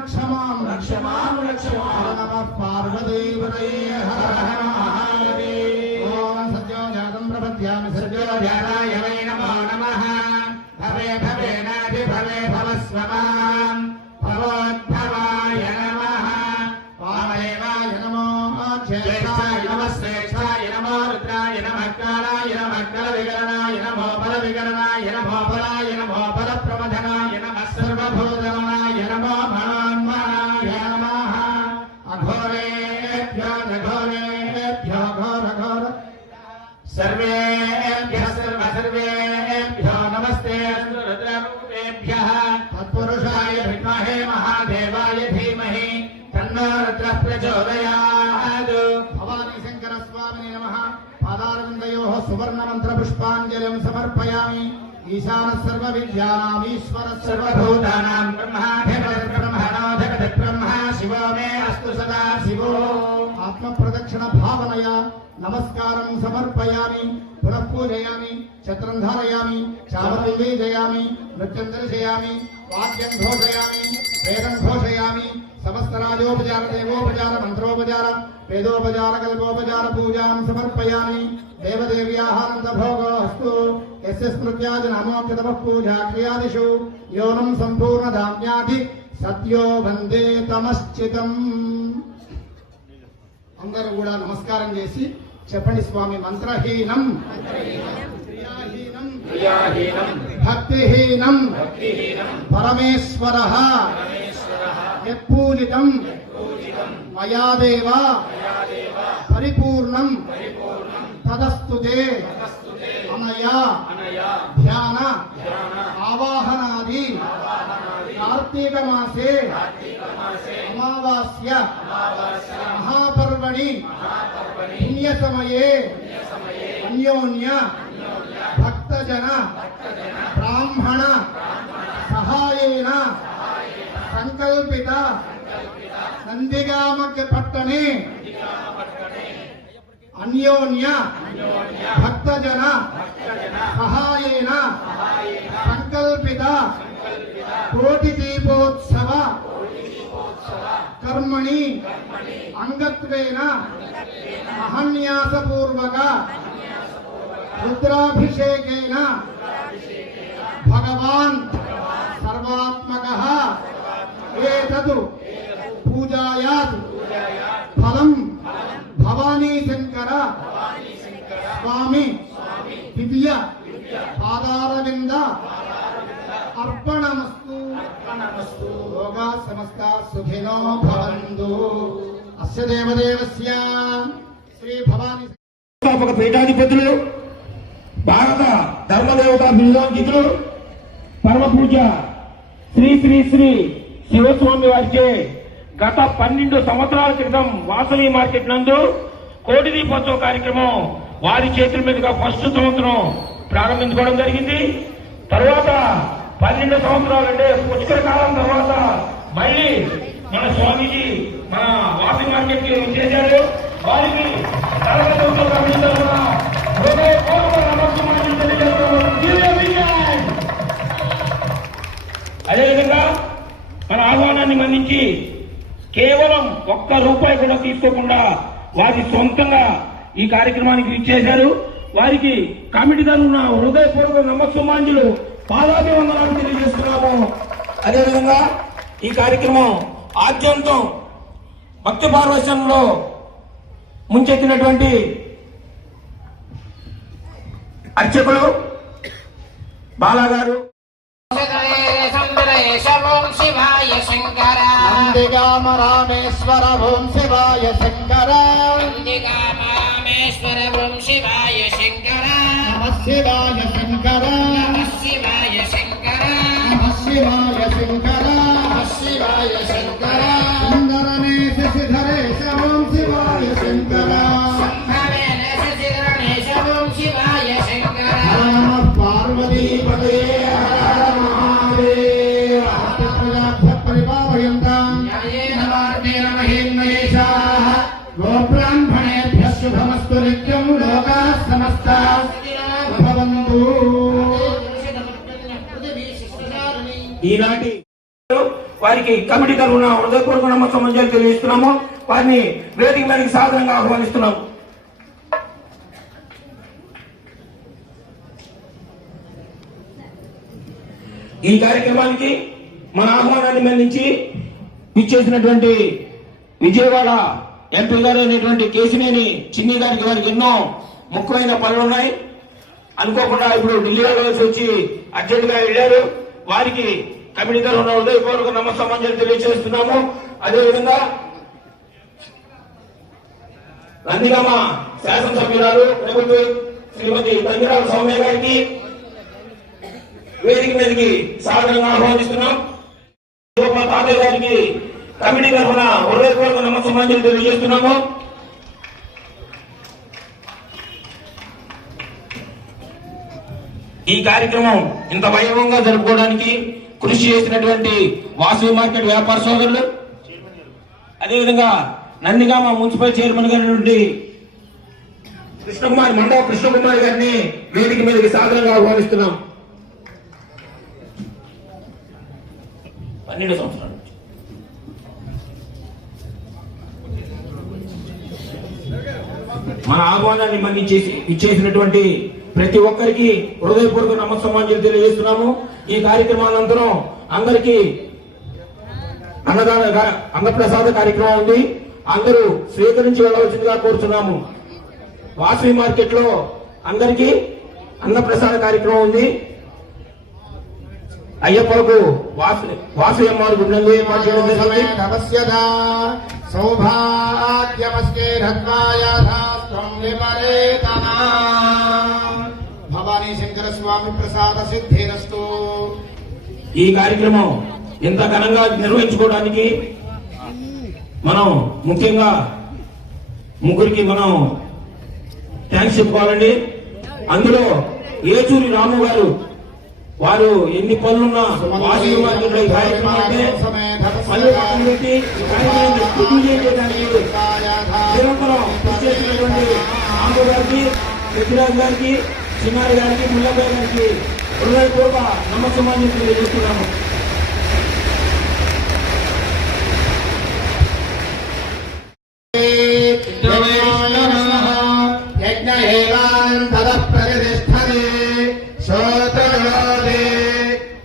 రక్షమాం రక్షమాం రక్షమాం నమః పార్వతీపతయే హర హర మహాదేవ ఓం సత్యో జాతం ప్రపద్యామి సత్యో జాతాయ వై నమో నమః భవే భవేనాది భవే భవస్వమాం భవోద్భవాయ నమః వామదేవాయ నమో జ్యేష్ఠాయ నమః శ్రేష్ఠాయ నమో రుద్రాయ నమః కాలాయ నమః కల వికరణాయ నమో బల వికరణాయ నమో బలాయ నమో బల ప్రమథనాయ నమః సర్వభూతమనాయ నమో మహాన్మహాయ నమః అఘోరేభ్యో ఘోరేభ్యో ఘోర ఘోర సర్వేభ్యః సర్వేభ్యో నమస్తే రుద్రరూపేభ్యః తత్పురుషాయ విద్మహే మహాదేవాయ ధీమహి తన్నో రుద్రః ప్రచోదయాత్ భవానీ శంకర స్వామినే నమః పాదారవిందయోః సువర్ణ మంత్ర పుష్పాంజలిం సమర్పయామి ఈశాన సర్వ విద్యానాం ఈశ్వర సర్వభూతానాం బ్రహ్మాధిపతి బ్రహ్మణోధిపతి బ్రహ్మ శివో మే అస్తు సదా శివో ఆత్మ ప్రదక్షిణ భావనయా నమస్కారం సమర్పయామి పునః పూజయామి ఛత్రం ధారయామి చామరం వేదయామి నృత్యం దర్శయామి వాద్యం ఘోషయామి వేదం ఘోషయామి సమస్త రాజోపచార దేవోపచార మంత్రోపచార వేదోపచార కల్పోపచార పూజాం సమర్పయామి దేవదేవ్యాహానంద భోగోస్తు యస్య స్మృత్యాది నామోక్తమ పూజా క్రియాదిషు యోనం సంపూర్ణ దామ్యాది సత్యో వందే తమశ్చితం. అందరూ కూడా నమస్కారం చేసి చెప్పండి స్వామి మంత్రహీనం క్రియాహీనం భక్తిహీనం పరమేశ్వరః యత్పూజితం మయాదేవ పరిపూర్ణం తదస్తుతే అనయా ధ్యాన ఆవాహనాది కార్తీక మాసే అమావాస్య మహాపర్వణి పుణ్య సమయే అన్యోన్య భక్తజన బ్రాహ్మణ సహాయేన సంకల్పిత నందిగామ పట్టణే అన్యోన్య భక్తజన సహాయేన సంకల్పిత కోటి దీపోత్సవ కర్మణి అంగత్వేన మహన్యాసపూర్వక రుద్రాభిషేకేన భగవాన్ సర్వాత్మకః ఏతదు పూజాయాత్ ఫలం భవానీ శంకర స్వామి దివ్య పాదారవింద అర్పణమస్తు. లోకా సమస్త సుఖినో భవంతు. అస్య దేవదేవస్య శ్రీ భవానీ స్థాపక పీఠాధిపతులు భారత ధర్మదేవతా బిరుదాంకితులు పరమ పూజ శ్రీ శ్రీ శ్రీ శివస్వామి వారిచే గత 12 సంవత్సరాల క్రితం వాసవి మార్కెట్ నందు కోటి దీపోత్సవ కార్యక్రమం వారి చేతుల మీదుగా ఫస్ట్ సంవత్సరం ప్రారంభించుకోవడం జరిగింది. తర్వాత 12 సంవత్సరాలు అంటే పుష్కర కాలం తర్వాత మళ్ళీ మన స్వామీజీ మన వాసవి మార్కెట్ కి చేశారు. వారికి అదేవిధంగా మన ఆహ్వానాన్ని మన్నించి కేవలం ₹1 కూడా తీసుకోకుండా వారి సొంతంగా ఈ కార్యక్రమానికి ఇచ్చేశారు. వారికి కమిటీ తరఫున హృదయపూర్వక నమస్సుమాంజులు పాదాభివందనాలు తెలియజేస్తున్నాము. అదేవిధంగా ఈ కార్యక్రమం ఆద్యంతం భక్తి పార్వశ్యంలో ముంచెత్తినటువంటి అర్చకులు బాలాగారు ఓం శివాయ శంకర నందిగామ రామేశ్వర ఓం శివాయ శంకర నందిగామ రామేశ్వర ఓం శివాయ శంకర నమః శివాయ శంకర నమః శివాయ శంకర నమః శివాయ శంకర నమః శివాయ శంకర సుందరనేశ శిధరేశ ఓం శివాయ శంకర సంభవేన శశిధరేశ ఓం శివాయ శంకర నమః పార్వతీపతయే హర మహాదేవ పరిపాలయంతాం న్యాయేన మార్గేణ మహేన్మయేషాః గోబ్రాహ్మణేభ్యః శుభమస్తు నిత్యం లోకాః సమస్తాః భవంతు. ఈనాటి వారికి కమిటీ తరఫున హృదయపూర్వక నమస్కారం తెలియజేస్తున్నాము. వారిని వేదిక మీదకి సాధారణంగా ఆహ్వానిస్తున్నాము. ఈ కార్యక్రమానికి మన ఆహ్వానాన్ని మన్నించి ఇచ్చేసినటువంటి విజయవాడ ఎంపీ గారు అయినటువంటి కేశినేని చిన్ని గారికి వారికి ఎన్నో ముఖ్యమైన పనులు ఉన్నాయి. అనుకోకుండా ఇప్పుడు ఢిల్లీలో వచ్చి అర్జెంట్ గా వెళ్ళారు. వారికి కమిటీ తరఫున హృదయపూర్వక నమస్కారం తెలియజేస్తున్నాము. అదేవిధంగా నందిగామ శాసనసభ్యురాలు ప్రభుత్వ శ్రీమతి తంగిరాల సౌమ్య గారికి వేదిక మీదకి సాధారణంగా ఆహ్వానిస్తున్నాం. తాతయ్య గారికి కమిటీ తరఫున హృదయపూర్వక నమస్కారం తెలియజేస్తున్నాము. ఈ కార్యక్రమం ఇంత వైభవంగా జరుపుకోవడానికి కృషి చేసినటువంటి వాసవి మార్కెట్ వ్యాపార సోదరులు, అదేవిధంగా నందిగామ మున్సిపల్ చైర్మన్ గారి కృష్ణకుమార్ మండవ కృష్ణకుమార్ గారిని వేదిక మీదకి సాధారణంగా ఆహ్వానిస్తున్నాం. 12 సంవత్సరాలు మన ఆహ్వానాన్ని మన్నించేసి ఇచ్చేసినటువంటి ప్రతి ఒక్కరికి హృదయపూర్వక నమస్కారం తెలియజేస్తున్నాము. ఈ కార్యక్రమానంతరం అందరికీ అన్నప్రసాద కార్యక్రమం ఉంది. అందరూ స్వీకరించి వెళ్ళవలసిందిగా కోరుతున్నాము. వాసవి మార్కెట్ లో అందరికీ అన్నప్రసాద కార్యక్రమం ఉంది. అయ్యప్పలకు వాసవి అమ్మవారి గుండంలో ఏర్పాటు చేయడం జరిగింది. భవానీ శంకర స్వామి ప్రసాద సిద్ధిరస్తు. ఈ కార్యక్రమం ఎంత ఘనంగా నిర్వహించుకోవడానికి మనం ముఖ్యంగా ముగ్గురికి మనం థ్యాంక్స్ చెప్పుకోవాలండి. అందులో ఏచూరి రాము గారు, వారు ఎన్ని పనులున్నా వాసవి మార్కెట్లో ఈ కార్యక్రమం అంటే పల్లె పక్కన పెట్టి ఈ కార్యక్రమాన్ని దిగ్విజయం చేయడానికి నిరంతరం కృషి చేసినటువంటి రాము గారికి, పెద్దిరాజు గారికి, చిన్నారి గారికి, ముల్లబాయి గారికి హృదయపూర్వక నమస్కారం తెలియజేస్తున్నాము.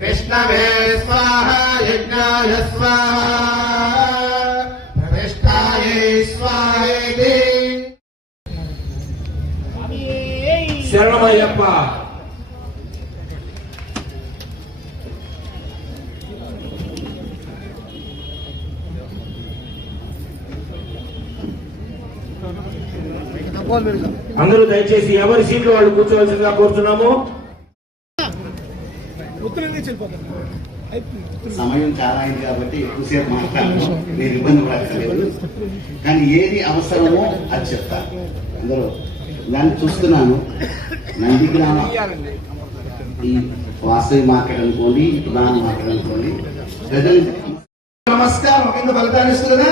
విష్ణవే స్వాహ యజ్ఞాయ స్వాహ ప్రతిష్ఠాయే స్వాహేతి. శరణమయ్యప్ప. అందరూ దయచేసి ఎవరి సీట్లు వాళ్ళు కూర్చోవలసిందిగా కోరుతున్నాము. సమయం చాలా అయింది కాబట్టి ఎక్కువసేపు మాట్లాడను, మీరు ఇబ్బంది పడక్కర్లేదు. కానీ ఏది అవసరమో అది చెప్తాను. అందరూ దాన్ని చూస్తున్నాను. నందిగ్రామ ఈ వాసవి మార్కెట్ అనుకోండి, పురాణ మార్కెట్ అనుకోండి, ప్రజలు నమస్కారం కింద ఫలితాన్ని ఇస్తుంది కదా.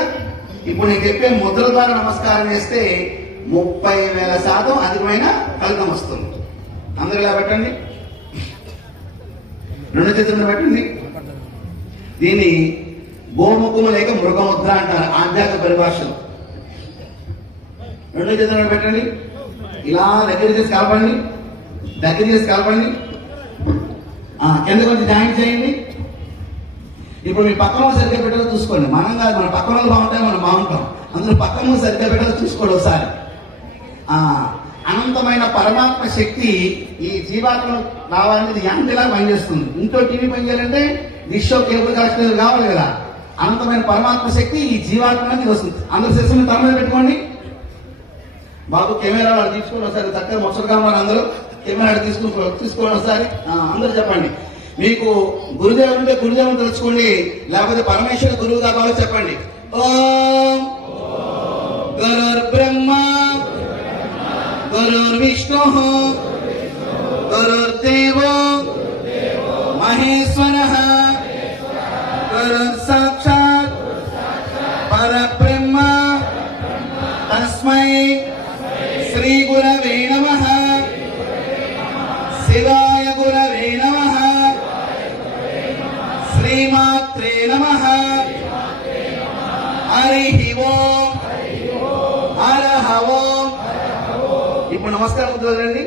ఇప్పుడు నేను చెప్పే ముద్రల ద్వారా నమస్కారం చేస్తే 30,000% అధికమైన ఫలితం వస్తుంది. అందరూ ఇలా పెట్టండి, 2 చేతులను పెట్టండి. దీన్ని గోముఖము లేక మృగముద్ర అంటారు ఆధ్యాత్మిక పరిభాషలో. 2 చేతులను పెట్టండి, ఇలా దగ్గర చేసి కలపండి, దగ్గర చేసి కలపండి. కింద కొంచెం జాయింట్ చేయండి. ఇప్పుడు మీ పక్కన సరిగ్గా పెట్టాలో చూసుకోండి. మనం కాదు, మన పక్కన వాళ్ళు బాగుంటాయి, మనం బాగుంటాం. అందులో పక్కన సరిగ్గా పెట్టాలో చూసుకోండి ఒకసారి. అనంతమైన పరమాత్మ శక్తి ఈ జీవాత్మను రావాలనేది యాంటిలా పనిచేస్తుంది. ఇంట్లో టీవీ పనిచేయాలంటే డిష్ కేబుల్ కనెక్షన్ కావాలి కదా. అనంతమైన పరమాత్మ శక్తి ఈ జీవాత్మకి వస్తుంది. అందరూ శిశువుని తల మీద పెట్టుకోండి. బాబు కెమెరా వాళ్ళు తీసుకోండి ఒకసారి. చక్కగా ముసలిగా ఉన్నారు అందరూ. కెమెరా తీసుకోండి ఒకసారి. అందరూ చెప్పండి. మీకు గురుదేవుడు ఉంటే గురుదేవుని తెలుసుకోండి, లేకపోతే పరమేశ్వర గురువు కావాలో చెప్పండి. ఓం గురుర్బ్రహ్మ గురుర్విష్ణు గురుర్దేవో మహేశ్వరః గురుర్ సాక్షాత్ పరబ్రహ్మ తస్మై శ్రీ గురవే నమః. శివాయ గురవే నమః. శ్రీమాత్రే నమః. హరి ఓం హర ఓం. ఇప్పుడు నమస్కారం వదిలేండి.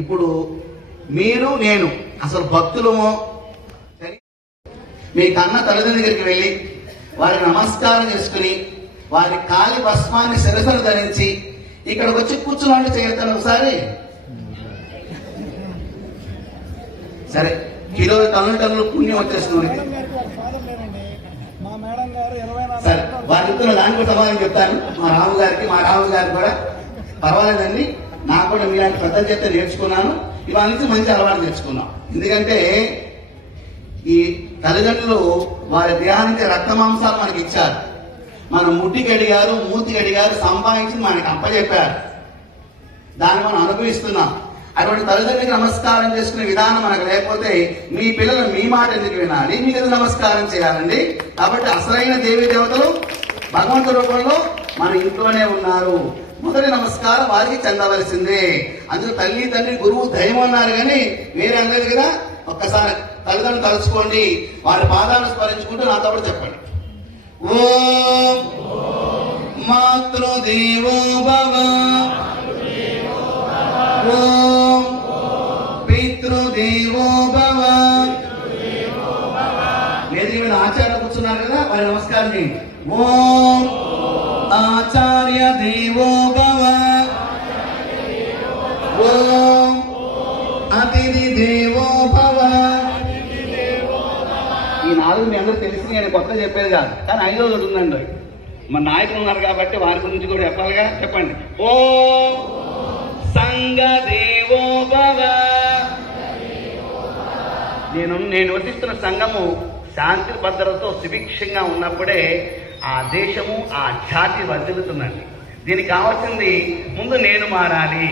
ఇప్పుడు మీరు నేను అసలు భక్తులమో మీ కన్న తల్లిదండ్రుల దగ్గరికి వెళ్ళి వారికి నమస్కారం చేసుకుని వారి కాలి భస్మాన్ని శిరసను ధరించి ఇక్కడికి వచ్చి కూర్చున్నాడు చేయగలుగుతాను ఒకసారి. సరే కిలో టన్నులు పుణ్యం వచ్చేస్తుంది. సరే వారి చెప్తున్న దానికి కూడా సమాధానం చెప్తాను. మా రాము గారికి కూడా పర్వాలేదండి, నాకు కూడా మీలాంటి పెద్దలు చెప్తే నేర్చుకున్నాను. ఇవాళ నుంచి మంచి అలవాటు నేర్చుకున్నాం. ఎందుకంటే ఈ తల్లిదండ్రులు వారి దేహానికి రక్త మాంసాలు మనకి ఇచ్చారు. మన ముడ్డికి అడిగారు, మూతికి అడిగారు, సంపాదించి మనకి అప్పచెప్పారు. దాన్ని మనం అనుభవిస్తున్నాం. అటువంటి తల్లిదండ్రులకి నమస్కారం చేసుకునే విధానం మనకు లేకపోతే మీ పిల్లలు మీ మాట ఎందుకు వినాలి, మీకు ఎందుకు నమస్కారం చేయాలండి? కాబట్టి అసలైన దేవీ దేవతలు భగవంతుడి రూపంలో మన ఇంట్లోనే ఉన్నారు. మొదటి నమస్కారం వారికి చెందవలసిందే. అందుకు తల్లి తండ్రి గురువు దైవం అన్నారు కానీ వేరే అనలేదు కదా. ఒక్కసారి తల్లిదండ్రులు తలుచుకోండి, వారి పాదాలను స్మరించుకుంటూ నాతో కూడా చెప్పండి. ఓం మాతృదేవో భవ, ఓం పితృదేవో భవ. వేదిక మీద ఆచార్య కూర్చున్నారు కదా, వారి నమస్కారం చేయండి. ఓం ఆచార్య దేవో భవ, ఓం అతిథి దేవో భవ. ఈ నాలుగు మీ అందరూ తెలిసి నేను కొత్తగా చెప్పేది కాదు, కానీ 5వ రోజు ఉందండి. మన నాయకులు ఉన్నారు కాబట్టి వారి గురించి కూడా చెప్పాలిగా. చెప్పండి. ఓం సంఘ దేవో భవ. నేను వసిస్తున్న సంఘము శాంతి భద్రతతో సుభిక్షంగా ఉన్నప్పుడే ఆ దేశము ఆ జాతి వర్ధిల్లుతుందండి. దీనికి కావాల్సింది ముందు నేను మారాలి.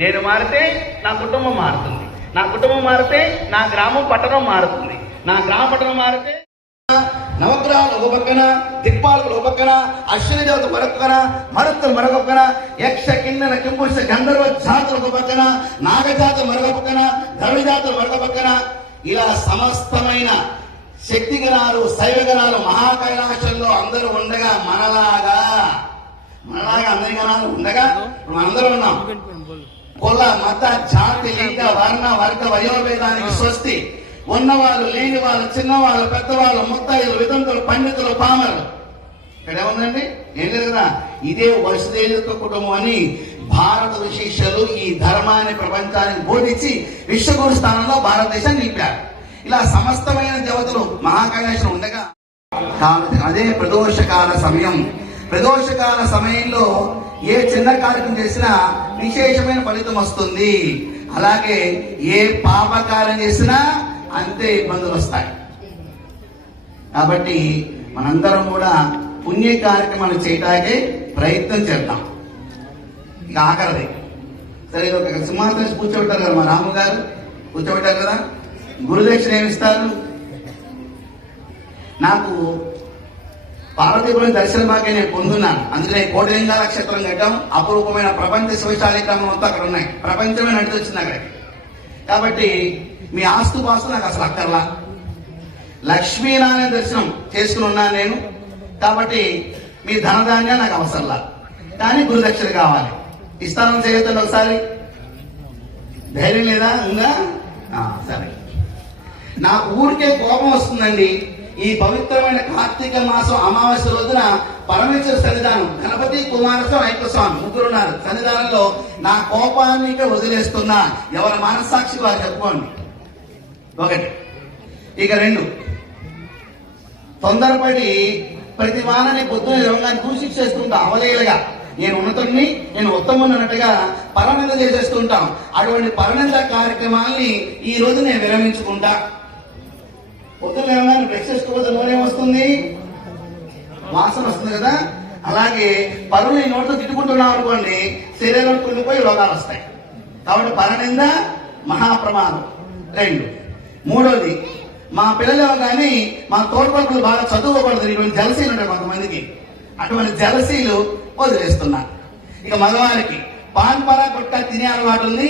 నేను మారితే నా కుటుంబం మారుతుంది. నా కుటుంబం మారితే నా గ్రామం పట్టణం మారుతుంది. నా గ్రామ పట్టణం మారితే నవగ్రహాలు ఒక పక్కన, దిక్పాలకులు ఒక పక్కన, అశ్విని దేవత మరొక పక్కన, మరుత్తులు మరొక పక్కన, యక్ష కిన్నెర కింపురుష గంధర్వ జాతులు ఒక పక్కన, నాగజాతులు మరొక పక్కన, ద్రవిడ జాతులు మరొక పక్కన, ఇలా సమస్తమైన శక్తిగణాలు శైవగణాలు మహాకైలాసంలో అందరూ ఉండగా మనలాగా అందరి గణాలు ఉండగా మనందరం ఉన్నాం. కుల మత జాతి లింగ వర్ణ వర్గ వయోభేదానికి స్వస్తి. ఉన్నవాళ్ళు లేని వాళ్ళు, చిన్నవాళ్ళు పెద్దవాళ్ళు, ముత్తైదులు వితంతులు పండితులు పామరులు. ఇక్కడ ఏముందండి? ఏం లేదు కదా. ఇదే వసుదేవ కుటుంబం అని భారత విశేషాలు ఈ ధర్మాన్ని ప్రపంచానికి బోధించి విశ్వగురు స్థానంలో భారతదేశాన్ని నిలిపారు. ఇలా సమస్తమైన దేవతలు మహాకైలాసం ఉండగా అదే ప్రదోషకాల సమయం. ప్రదోషకాల సమయంలో ఏ చిన్న కార్యక్రమం చేసినా విశేషమైన ఫలితం వస్తుంది. అలాగే ఏ పాపకార్యం చేసినా అంతే ఇబ్బందులు వస్తాయి. కాబట్టి మనందరం కూడా పుణ్య కార్యక్రమాలు చేయటానికి ప్రయత్నం చేద్దాం. ఇక ఆఖరిది సరే, ఒక సింహాసనం కూర్చోబెట్టారు కదా మా రాము గారు, కూర్చోబెట్టారు కదా. గురుదక్షిణ ఏమిస్తారు? నాకు పార్వతీపురం దర్శన భాగ్యం నేను పొందున్నాను. అందుకనే కోటిలింగాల క్షేత్రం కట్టాం. అపురూపమైన ప్రపంచ శివశాలి క్రమం మొత్తం అక్కడ ఉన్నాయి. ప్రపంచమే నడిచి వచ్చింది అక్కడికి. కాబట్టి మీ ఆస్తు పాస్తు నాకు అసలు అక్కర్లా. లక్ష్మీనారాయణ దర్శనం చేసుకుని ఉన్నాను నేను. కాబట్టి మీ ధనధాన్యాలు నాకు అవసరంలా, కానీ గురుదక్షిణ కావాలి. ఇస్తాను చేయొద్దండి ఒకసారి. ధైర్యం లేదా? ఉందా? సరే. నా ఊరికే కోపం వస్తుందండి. ఈ పవిత్రమైన కార్తీక మాసం అమావాస్య రోజున పరమేశ్వర సన్నిధానం, గణపతి కుమారస్వామి ఐక్యస్వామి ముగ్గురున్నారు సన్నిధానంలో. నా కోపాన్ని వదిలేస్తున్నా. ఎవరి మనస్సాక్షి వారు చెప్పుకోండి. ఒకటి. ఇక 2, తొందరపడి ప్రతి వారాన్ని పొద్దున యోగాన్ని దూషిక్ చేస్తుంటా అవలేలుగా. నేను ఉన్నతుడిని, నేను ఉత్తముని అన్నట్టుగా పరనింద చేసేస్తుంటాం. అటువంటి పరనింద కార్యక్రమాల్ని ఈ రోజు నేను విరమించుకుంటా. పొద్దున ఏమైనా బ్రష్ చేసుకోవద్దు, నూనె వస్తుంది, వాసన వస్తుంది కదా. అలాగే పరులు ఈ నోట్లో తిట్టుకుంటున్నాం అనుకోండి, శరీరం కుళ్ళిపోయి రోగాలు వస్తాయి. కాబట్టి పరనింద మహాప్రమాదం. 2. 3వది, మా పిల్లలు కానీ మా తోడ్పడుకులు బాగా చదువుకోకూడదు. ఇటువంటి జలసీలు ఉంటాయి కొంతమందికి. అటువంటి జలసీలు వదిలేస్తున్నా. ఇక మగవారికి పాన్ పరా కొట్ట తినే అలవాటు ఉంది.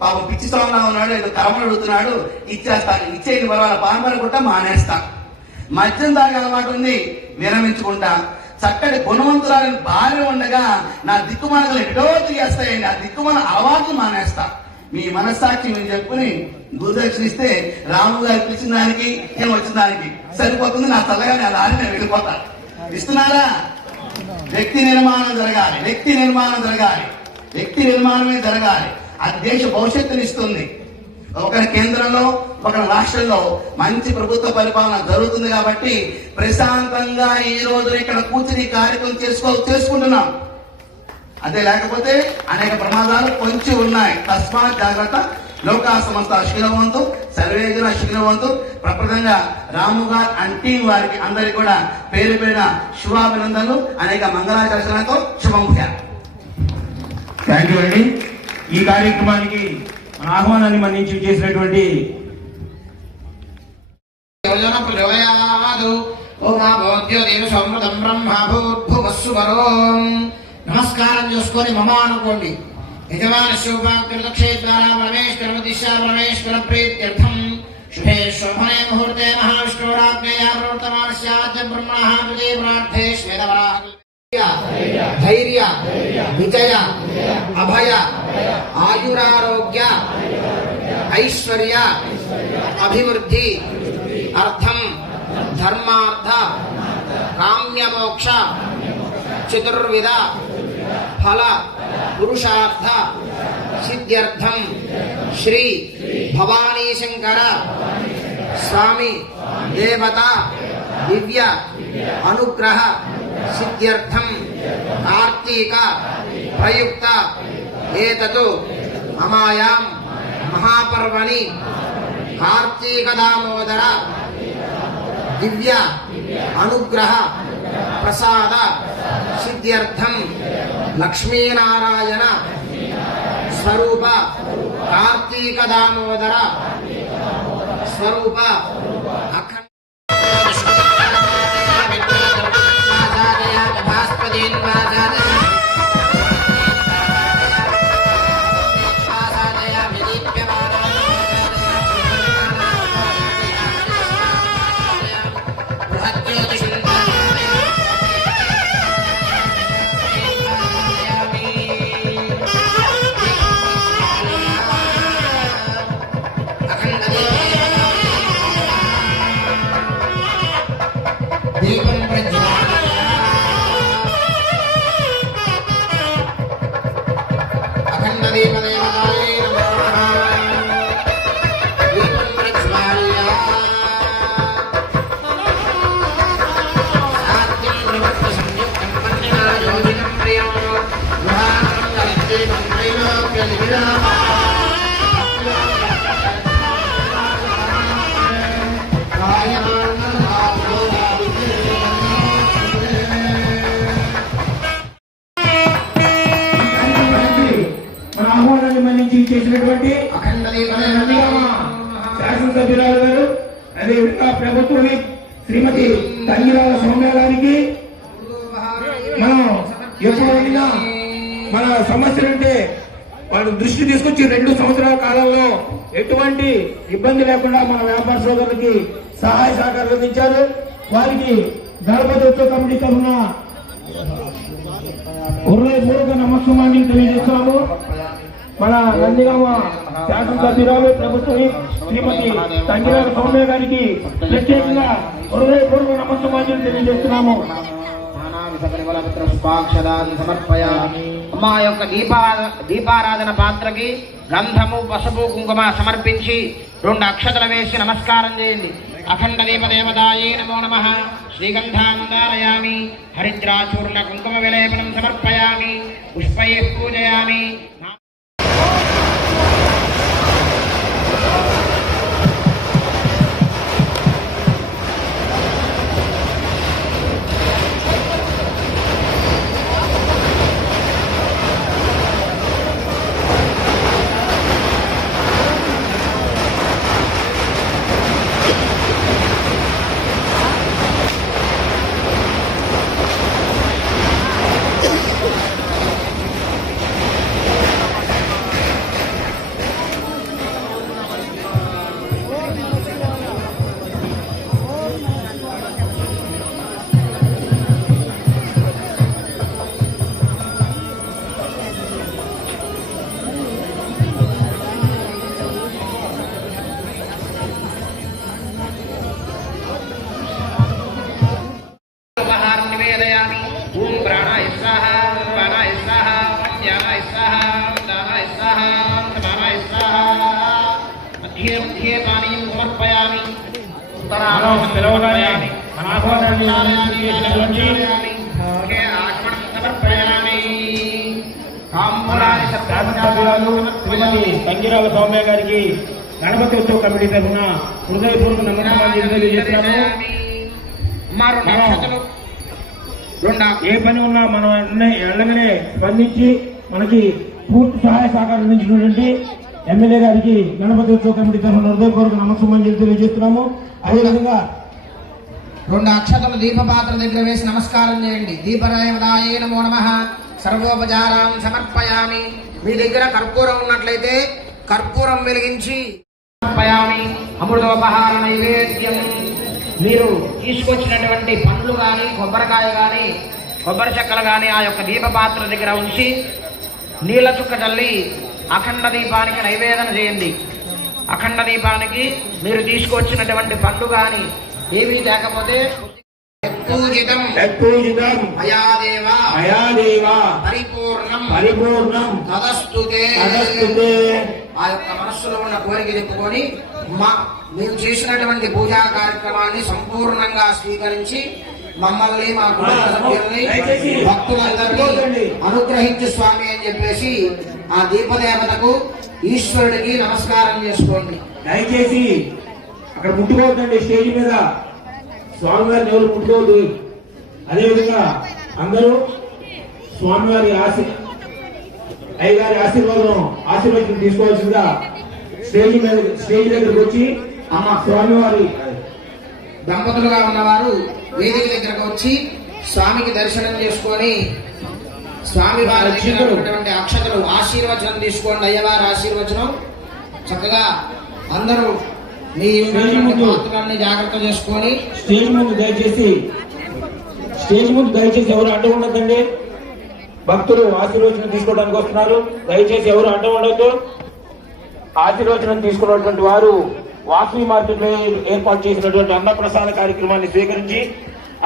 పాపం పిచ్చి స్వామి ఉన్నాడు, ఏదో కర్మలు అడుగుతున్నాడు, ఇచ్చేస్తాను, ఇచ్చేయండి పర్వాలేదు, పాన్ పరా కొట్ట మానేస్తా. మద్యం తాగే అలవాటు ఉంది, విరమించుకుంటా. చక్కటి గుణవంతురాలని భార్య ఉండగా నా దిక్కుమానలు ఎటో తిరిగేస్తాయండి. ఆ దిక్కుమాన అలవాట్లు మానేస్తా. మీ మనస్సాక్షి మీరు చెప్పుకుని గురుదక్షిణ ఇస్తే రాము గారు పిలిచిన దానికి నేను వచ్చిన దానికి సరిపోతుంది. నా చల్లగా నా దారి నేను వెళ్ళిపోతా. ఇస్తున్నారా? వ్యక్తి నిర్మాణం జరగాలి, వ్యక్తి నిర్మాణం జరగాలి, వ్యక్తి నిర్మాణమే జరగాలి. అది దేశ భవిష్యత్తుని ఇస్తుంది. ఒకరి కేంద్రంలో ఒకరి రాష్ట్రంలో మంచి ప్రభుత్వ పరిపాలన జరుగుతుంది కాబట్టి ప్రశాంతంగా ఈ రోజు ఇక్కడ కూర్చుని కార్యక్రమం చేసుకుంటున్నాం. అదే లేకపోతే అనేక ప్రమాదాలు పొంచి ఉన్నాయి. తస్మాత్ జాగ్రత్త. లోకా సంస్థ శీలవంతు, సర్వేజన శీలవంతు. ప్రప్రదంగా రాము గారు అండ్ టీం వారికి అందరికి కూడా పేరు పేరున శుభాభినందనలు, అనేక మంగళాచరణతో శుభముఖ్య. థ్యాంక్ యూ అండి. ఈ కార్యక్రమానికి మన ఆహ్వానాన్ని మన్నించి చేసినటువంటి నమస్కారం చేసుకొని మమ అనుకోండి. యజమాన శుభాక్షే ద్వారా పరమేశ్వర దిశా పరమేశ్వర ప్రీత్యర్థం శుభే శోభనే ముహూర్తే మహావిష్ణురాజ్ఞయా ప్రవర్తమానస్యాద్య బ్రహ్మణః హృదయ ప్రార్థే శ్వేతవరాహ ధైర్య విజయ అభయ ఆయురారోగ్య ఐశ్వర్య అభివృద్ధి అర్థం ధర్మార్థ కామ్యమోక్ష చతుర్విధ ఫల పురుషార్థ సిద్ధ్యర్థం శ్రీ భవానీ శంకర స్వామి దేవత దివ్య అనుగ్రహ సిద్ధ్యర్థం కార్తీక ప్రయుక్త ఏతతు మమాయాం మహాపర్వణి కార్తీక దామోదర దివ్య అనుగ్రహ ప్రసాద సిద్ధ్యర్థం లక్ష్మీనారాయణ స్వరూప కార్తీక దామోదర స్వరూప మన ఆహ్వానాన్ని మన్నించి చేసినటువంటి శాసనసభ్యురాలు గారు, అదేవిధంగా ప్రభుత్వ శ్రీమతి తంగిరాల సౌమ్య గారికి మనం ఎప్పుడు వెళ్ళినా మన సమస్యలుంటే వాళ్ళు దృష్టి తీసుకొచ్చి 2 సంవత్సరాల కాలంలో ఎటువంటి ఇబ్బంది లేకుండా మన వ్యాపార సోదరులకి సహాయ సహకారాలు అందించారు. వారికి గణపతి ఉత్సవ కమిటీ తరఫున హృదయపూర్వక నమస్కారాన్ని తెలియజేస్తున్నాము. మన నందిగామ శాసనసభ్యురాలు ప్రభుత్వం శ్రీమతి తంగిరాల సౌమ్య గారికి ప్రత్యేకంగా హృదయపూర్వక నమస్కారాన్ని తెలియజేస్తున్నాము. అమ్మా యొక్క దీపారాధన పాత్రకి గంధము పసుపు కుంకుమ సమర్పించి 2 అక్షతలు వేసి నమస్కారం చేయండి. అఖండ దీపదేవతాయే నమో నమః. శ్రీగంధాందారయామి, హరిద్రాచూర్ణ కుంకుమ విలేపనం సమర్పయామి, పుష్పైః పూజయామి. పిలవగానే మన ఆహ్వానాన్ని చేసినటువంటి శాసనసభ్యురాలు శ్రీమతి తంగిరాల సౌమ్య గారికి గణపతి ఉత్సవ కమిటీ తరఫున హృదయపూర్వక నమస్కారాలు తెలియజేస్తున్నాను. ఏ పని ఉన్నా మనం వెళ్ళగానే స్పందించి మనకి పూర్తి సహాయ సహకారం అందించినటువంటి ఎమ్మెల్యే గారికి గణపతి ఉత్సవ కమిటీ తరఫున హృదయపూర్వక నమస్కారం తెలియజేస్తున్నాము. అదేవిధంగా 2 అక్షతలు దీపపాత్ర దగ్గర వేసి నమస్కారం చేయండి. దీపరాయ నమో నమః సర్వోపచారం సమర్పయామి. మీ దగ్గర కర్పూరం ఉన్నట్లయితే కర్పూరం వెలిగించి సమర్పయామి. అమృతోపహార నైవేద్యం. మీరు తీసుకొచ్చినటువంటి పండ్లు కానీ కొబ్బరికాయ కానీ కొబ్బరి చెక్కలు కానీ ఆ యొక్క దీపపాత్ర దగ్గర ఉంచి నీళ్ల చుక్క చల్లి అఖండ దీపానికి నైవేదన చేయండి. అఖండ దీపానికి మీరు తీసుకొచ్చినటువంటి పండ్లు కానీ ఏమీ లేకపోతే పూజితం పరిపూర్ణం తదస్తుతే ఆ యొక్క మనస్సులో ఉన్న కోరిక చెప్పుకొని మేము చేసినటువంటి పూజా కార్యక్రమాన్ని సంపూర్ణంగా స్వీకరించి మమ్మల్ని మా కుటుంబ సభ్యుల్ని భక్తులందరినీ అనుగ్రహించు స్వామి అని చెప్పేసి ఆ దీపదేవతకు ఈశ్వరుడికి నమస్కారం చేసుకోండి. దయచేసి అక్కడ ముట్టుకోవద్దండి. స్టేజ్ మీద స్వామివారిని ఎవరు ముట్టుకోవద్దు. అదేవిధంగా అందరూ స్వామివారి అయ్యగారి ఆశీర్వాదం తీసుకోవాల్సిందిగా స్టేజ్ దగ్గరకు వచ్చి స్వామివారి దంపతులుగా ఉన్నవారు వేదిక దగ్గరకు వచ్చి స్వామికి దర్శనం చేసుకొని స్వామి వారి దగ్గర అక్షతలు ఆశీర్వచనం తీసుకోండి. అయ్యవారి ఆశీర్వచనం చక్కగా అందరూ మీ పాత్రల్ని జాగ్రత్త చేసుకొని స్టేజ్ ముందు దయచేసి ఎవరు అడ్డం ఉండద్దండి. భక్తులు ఆశీర్వచనం తీసుకోవడానికి వస్తున్నారు. దయచేసి ఎవరు అడ్డం ఉండొద్దు. ఆశీర్వచనం తీసుకున్నటువంటి వారు వాసవి మార్కెట్ లో ఏర్పాటు చేసినటువంటి అన్నప్రసాద కార్యక్రమాన్ని స్వీకరించి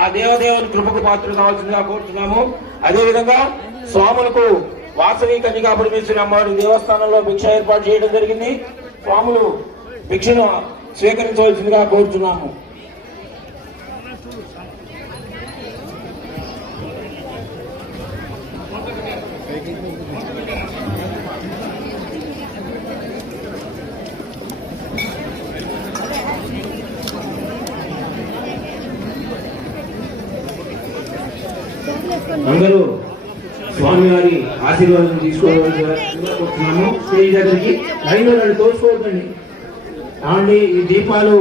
ఆ దేవదేవుని కృపకు పాత్రలు కావాల్సిందిగా కోరుతున్నాము. అదేవిధంగా స్వాములకు వాసవి కన్యకా పరమేశ్వరి అమ్మవారి దేవస్థానంలో భిక్ష ఏర్పాటు చేయడం జరిగింది. స్వాములు భిక్షను స్వీకరించవలసిందిగా కోరుతున్నాము. అందరూ స్వామివారి ఆశీర్వాదం తీసుకోవాలనుకుంటున్నాము. స్టేజ్ దగ్గరికి లైన్లో తోసుకోవద్దండి. కాబట్టి ఈ దీపాలు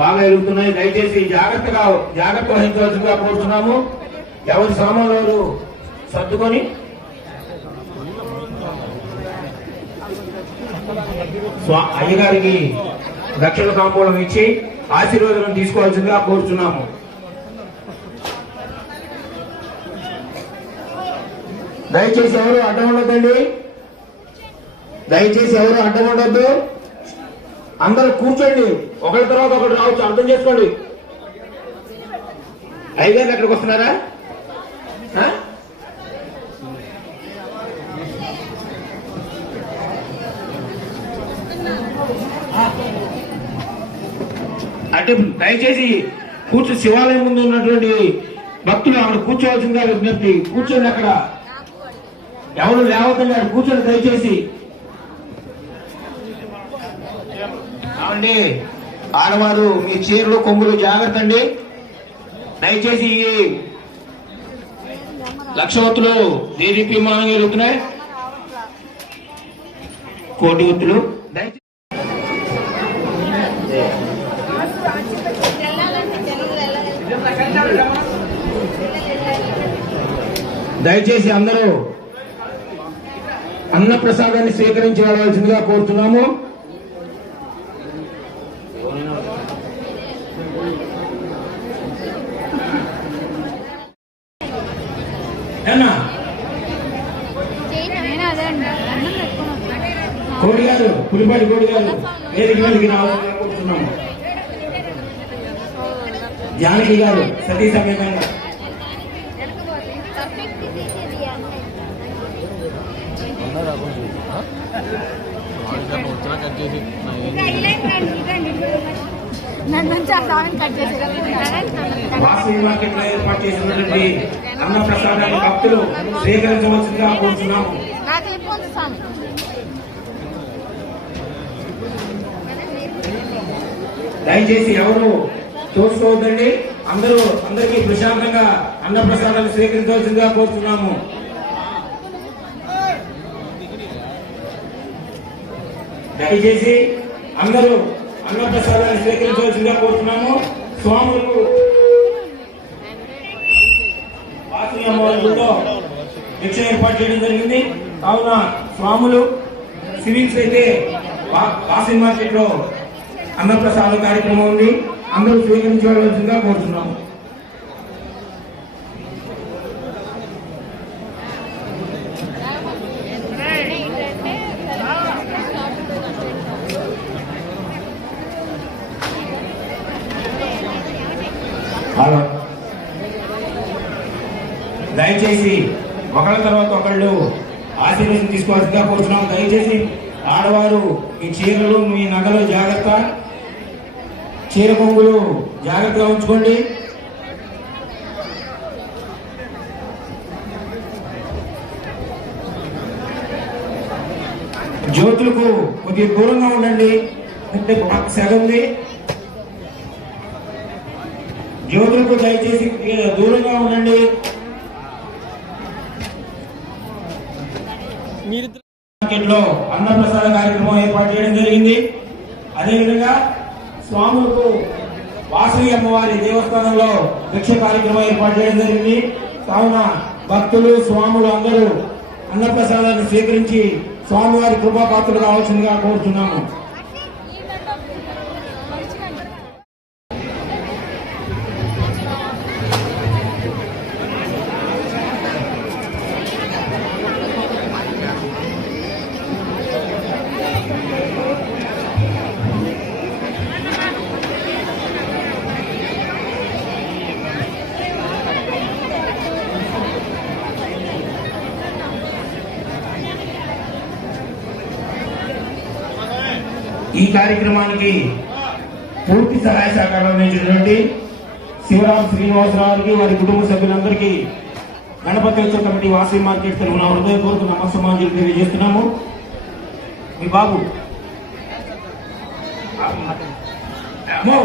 బాగా ఎలుగుతున్నాయి. దయచేసి జాగ్రత్త వహించవలసిందిగా కోరుతున్నాము. ఎవరి సామాన్లు సర్దుకొని అయ్యగారికి దక్షిణ తాంబూలం ఇచ్చి ఆశీర్వాదం తీసుకోవాల్సిందిగా కోరుతున్నాము. దయచేసి ఎవరు అడ్డం ఉండొద్దండి. అందరూ కూర్చోండి. ఒకరి తర్వాత ఒకటి రావచ్చు. అర్థం చేసుకోండి. అయ్యగారు ఎక్కడికి వస్తున్నారా? అంటే దయచేసి శివాలయం ముందు ఉన్నటువంటి భక్తులు అక్కడ కూర్చోవలసిందిగా విజ్ఞప్తి. కూర్చోండి. అక్కడ ఎవరు లేవద్దండి. అక్కడ కూర్చోండి దయచేసి. కావండి ఆడవారు మీ చీరలు కొంగులు జాగ్రత్త అండి. దయచేసి ఈ లక్షవత్తులు దేదీప్యమానంగా ఎదుగుతున్నాయి. కోటి వత్తులు దయచేసి అందరూ అన్న ప్రసాదాన్ని స్వీకరించి రావాల్సిందిగా కోరుతున్నాము. కోడి గారు పులిపాటి కోడి గారు వేదిక మీదకి రావాలని కోరుతున్నాము. జానకి గారు సతీ సమేతంగా వచ్చినా కట్ చేసి వాసవి మార్కెట్ లో ఏర్పాటు చేసినటువంటి అన్న ప్రసాదాన్ని భక్తులు స్వీకరించవలసిందిగా కోరుతున్నాము. దయచేసి ఎవరు చూసుకోవద్దండి. అందరికీ ప్రశాంతంగా అన్న ప్రసాదాలు స్వీకరించవలసిందిగా కోరుతున్నాము. దయచేసి అందరూ అన్న ప్రసాదాన్ని స్వీకరించవలసిందిగా కోరుతున్నాము. స్వాములకు వాసవి అమ్మవారి గుడిలో భిక్ష ఏర్పాటు చేయడం జరిగింది. కావున స్వాములు సివిల్స్ అయితే వాసవి మార్కెట్ లో అన్నప్రసాద కార్యక్రమం ఉంది, అందరూ స్వీకరించవలసిందిగా కోరుతున్నాము. దయచేసి ఒకళ్ళ తర్వాత ఒకళ్ళు ఆశీర్వాదం తీసుకోవాల్సిందిగా కోరుతున్నాం. దయచేసి ఆడవారు ఈ చీరలు మీ నగలు జాగ్రత్త, చీర కొంగులు జాగ్రత్తగా ఉంచుకోండి. జ్యోతులకు కొద్దిగా దూరంగా ఉండండి, అంటే సెగంది. జ్యోతులకు దయచేసి దూరంగా ఉండండి. మార్కెట్లో అన్నప్రసాద కార్యక్రమం ఏర్పాటు చేయడం జరిగింది. అదేవిధంగా స్వాములకు వాసవి అమ్మవారి దేవస్థానంలో భిక్ష కార్యక్రమం ఏర్పాటు చేయడం జరిగింది. కావున భక్తులు స్వాములు అందరూ అన్నప్రసాదాన్ని స్వీకరించి స్వామివారి కృపాపాత్రులు కావాల్సిందిగా కోరుతున్నాము. ఈ కార్యక్రమానికి పూర్తి సహాయ సహకారం అందించినటువంటి శివరాం శ్రీనివాసరావుకి, వారి కుటుంబ సభ్యులందరికీ గణపతి ఉత్సవ కమిటీ వాసవి మార్కెట్ తరఫున హృదయపూర్వక నమస్సమాంజలి తెలియజేస్తున్నాము. మీ బాబు అమ్మో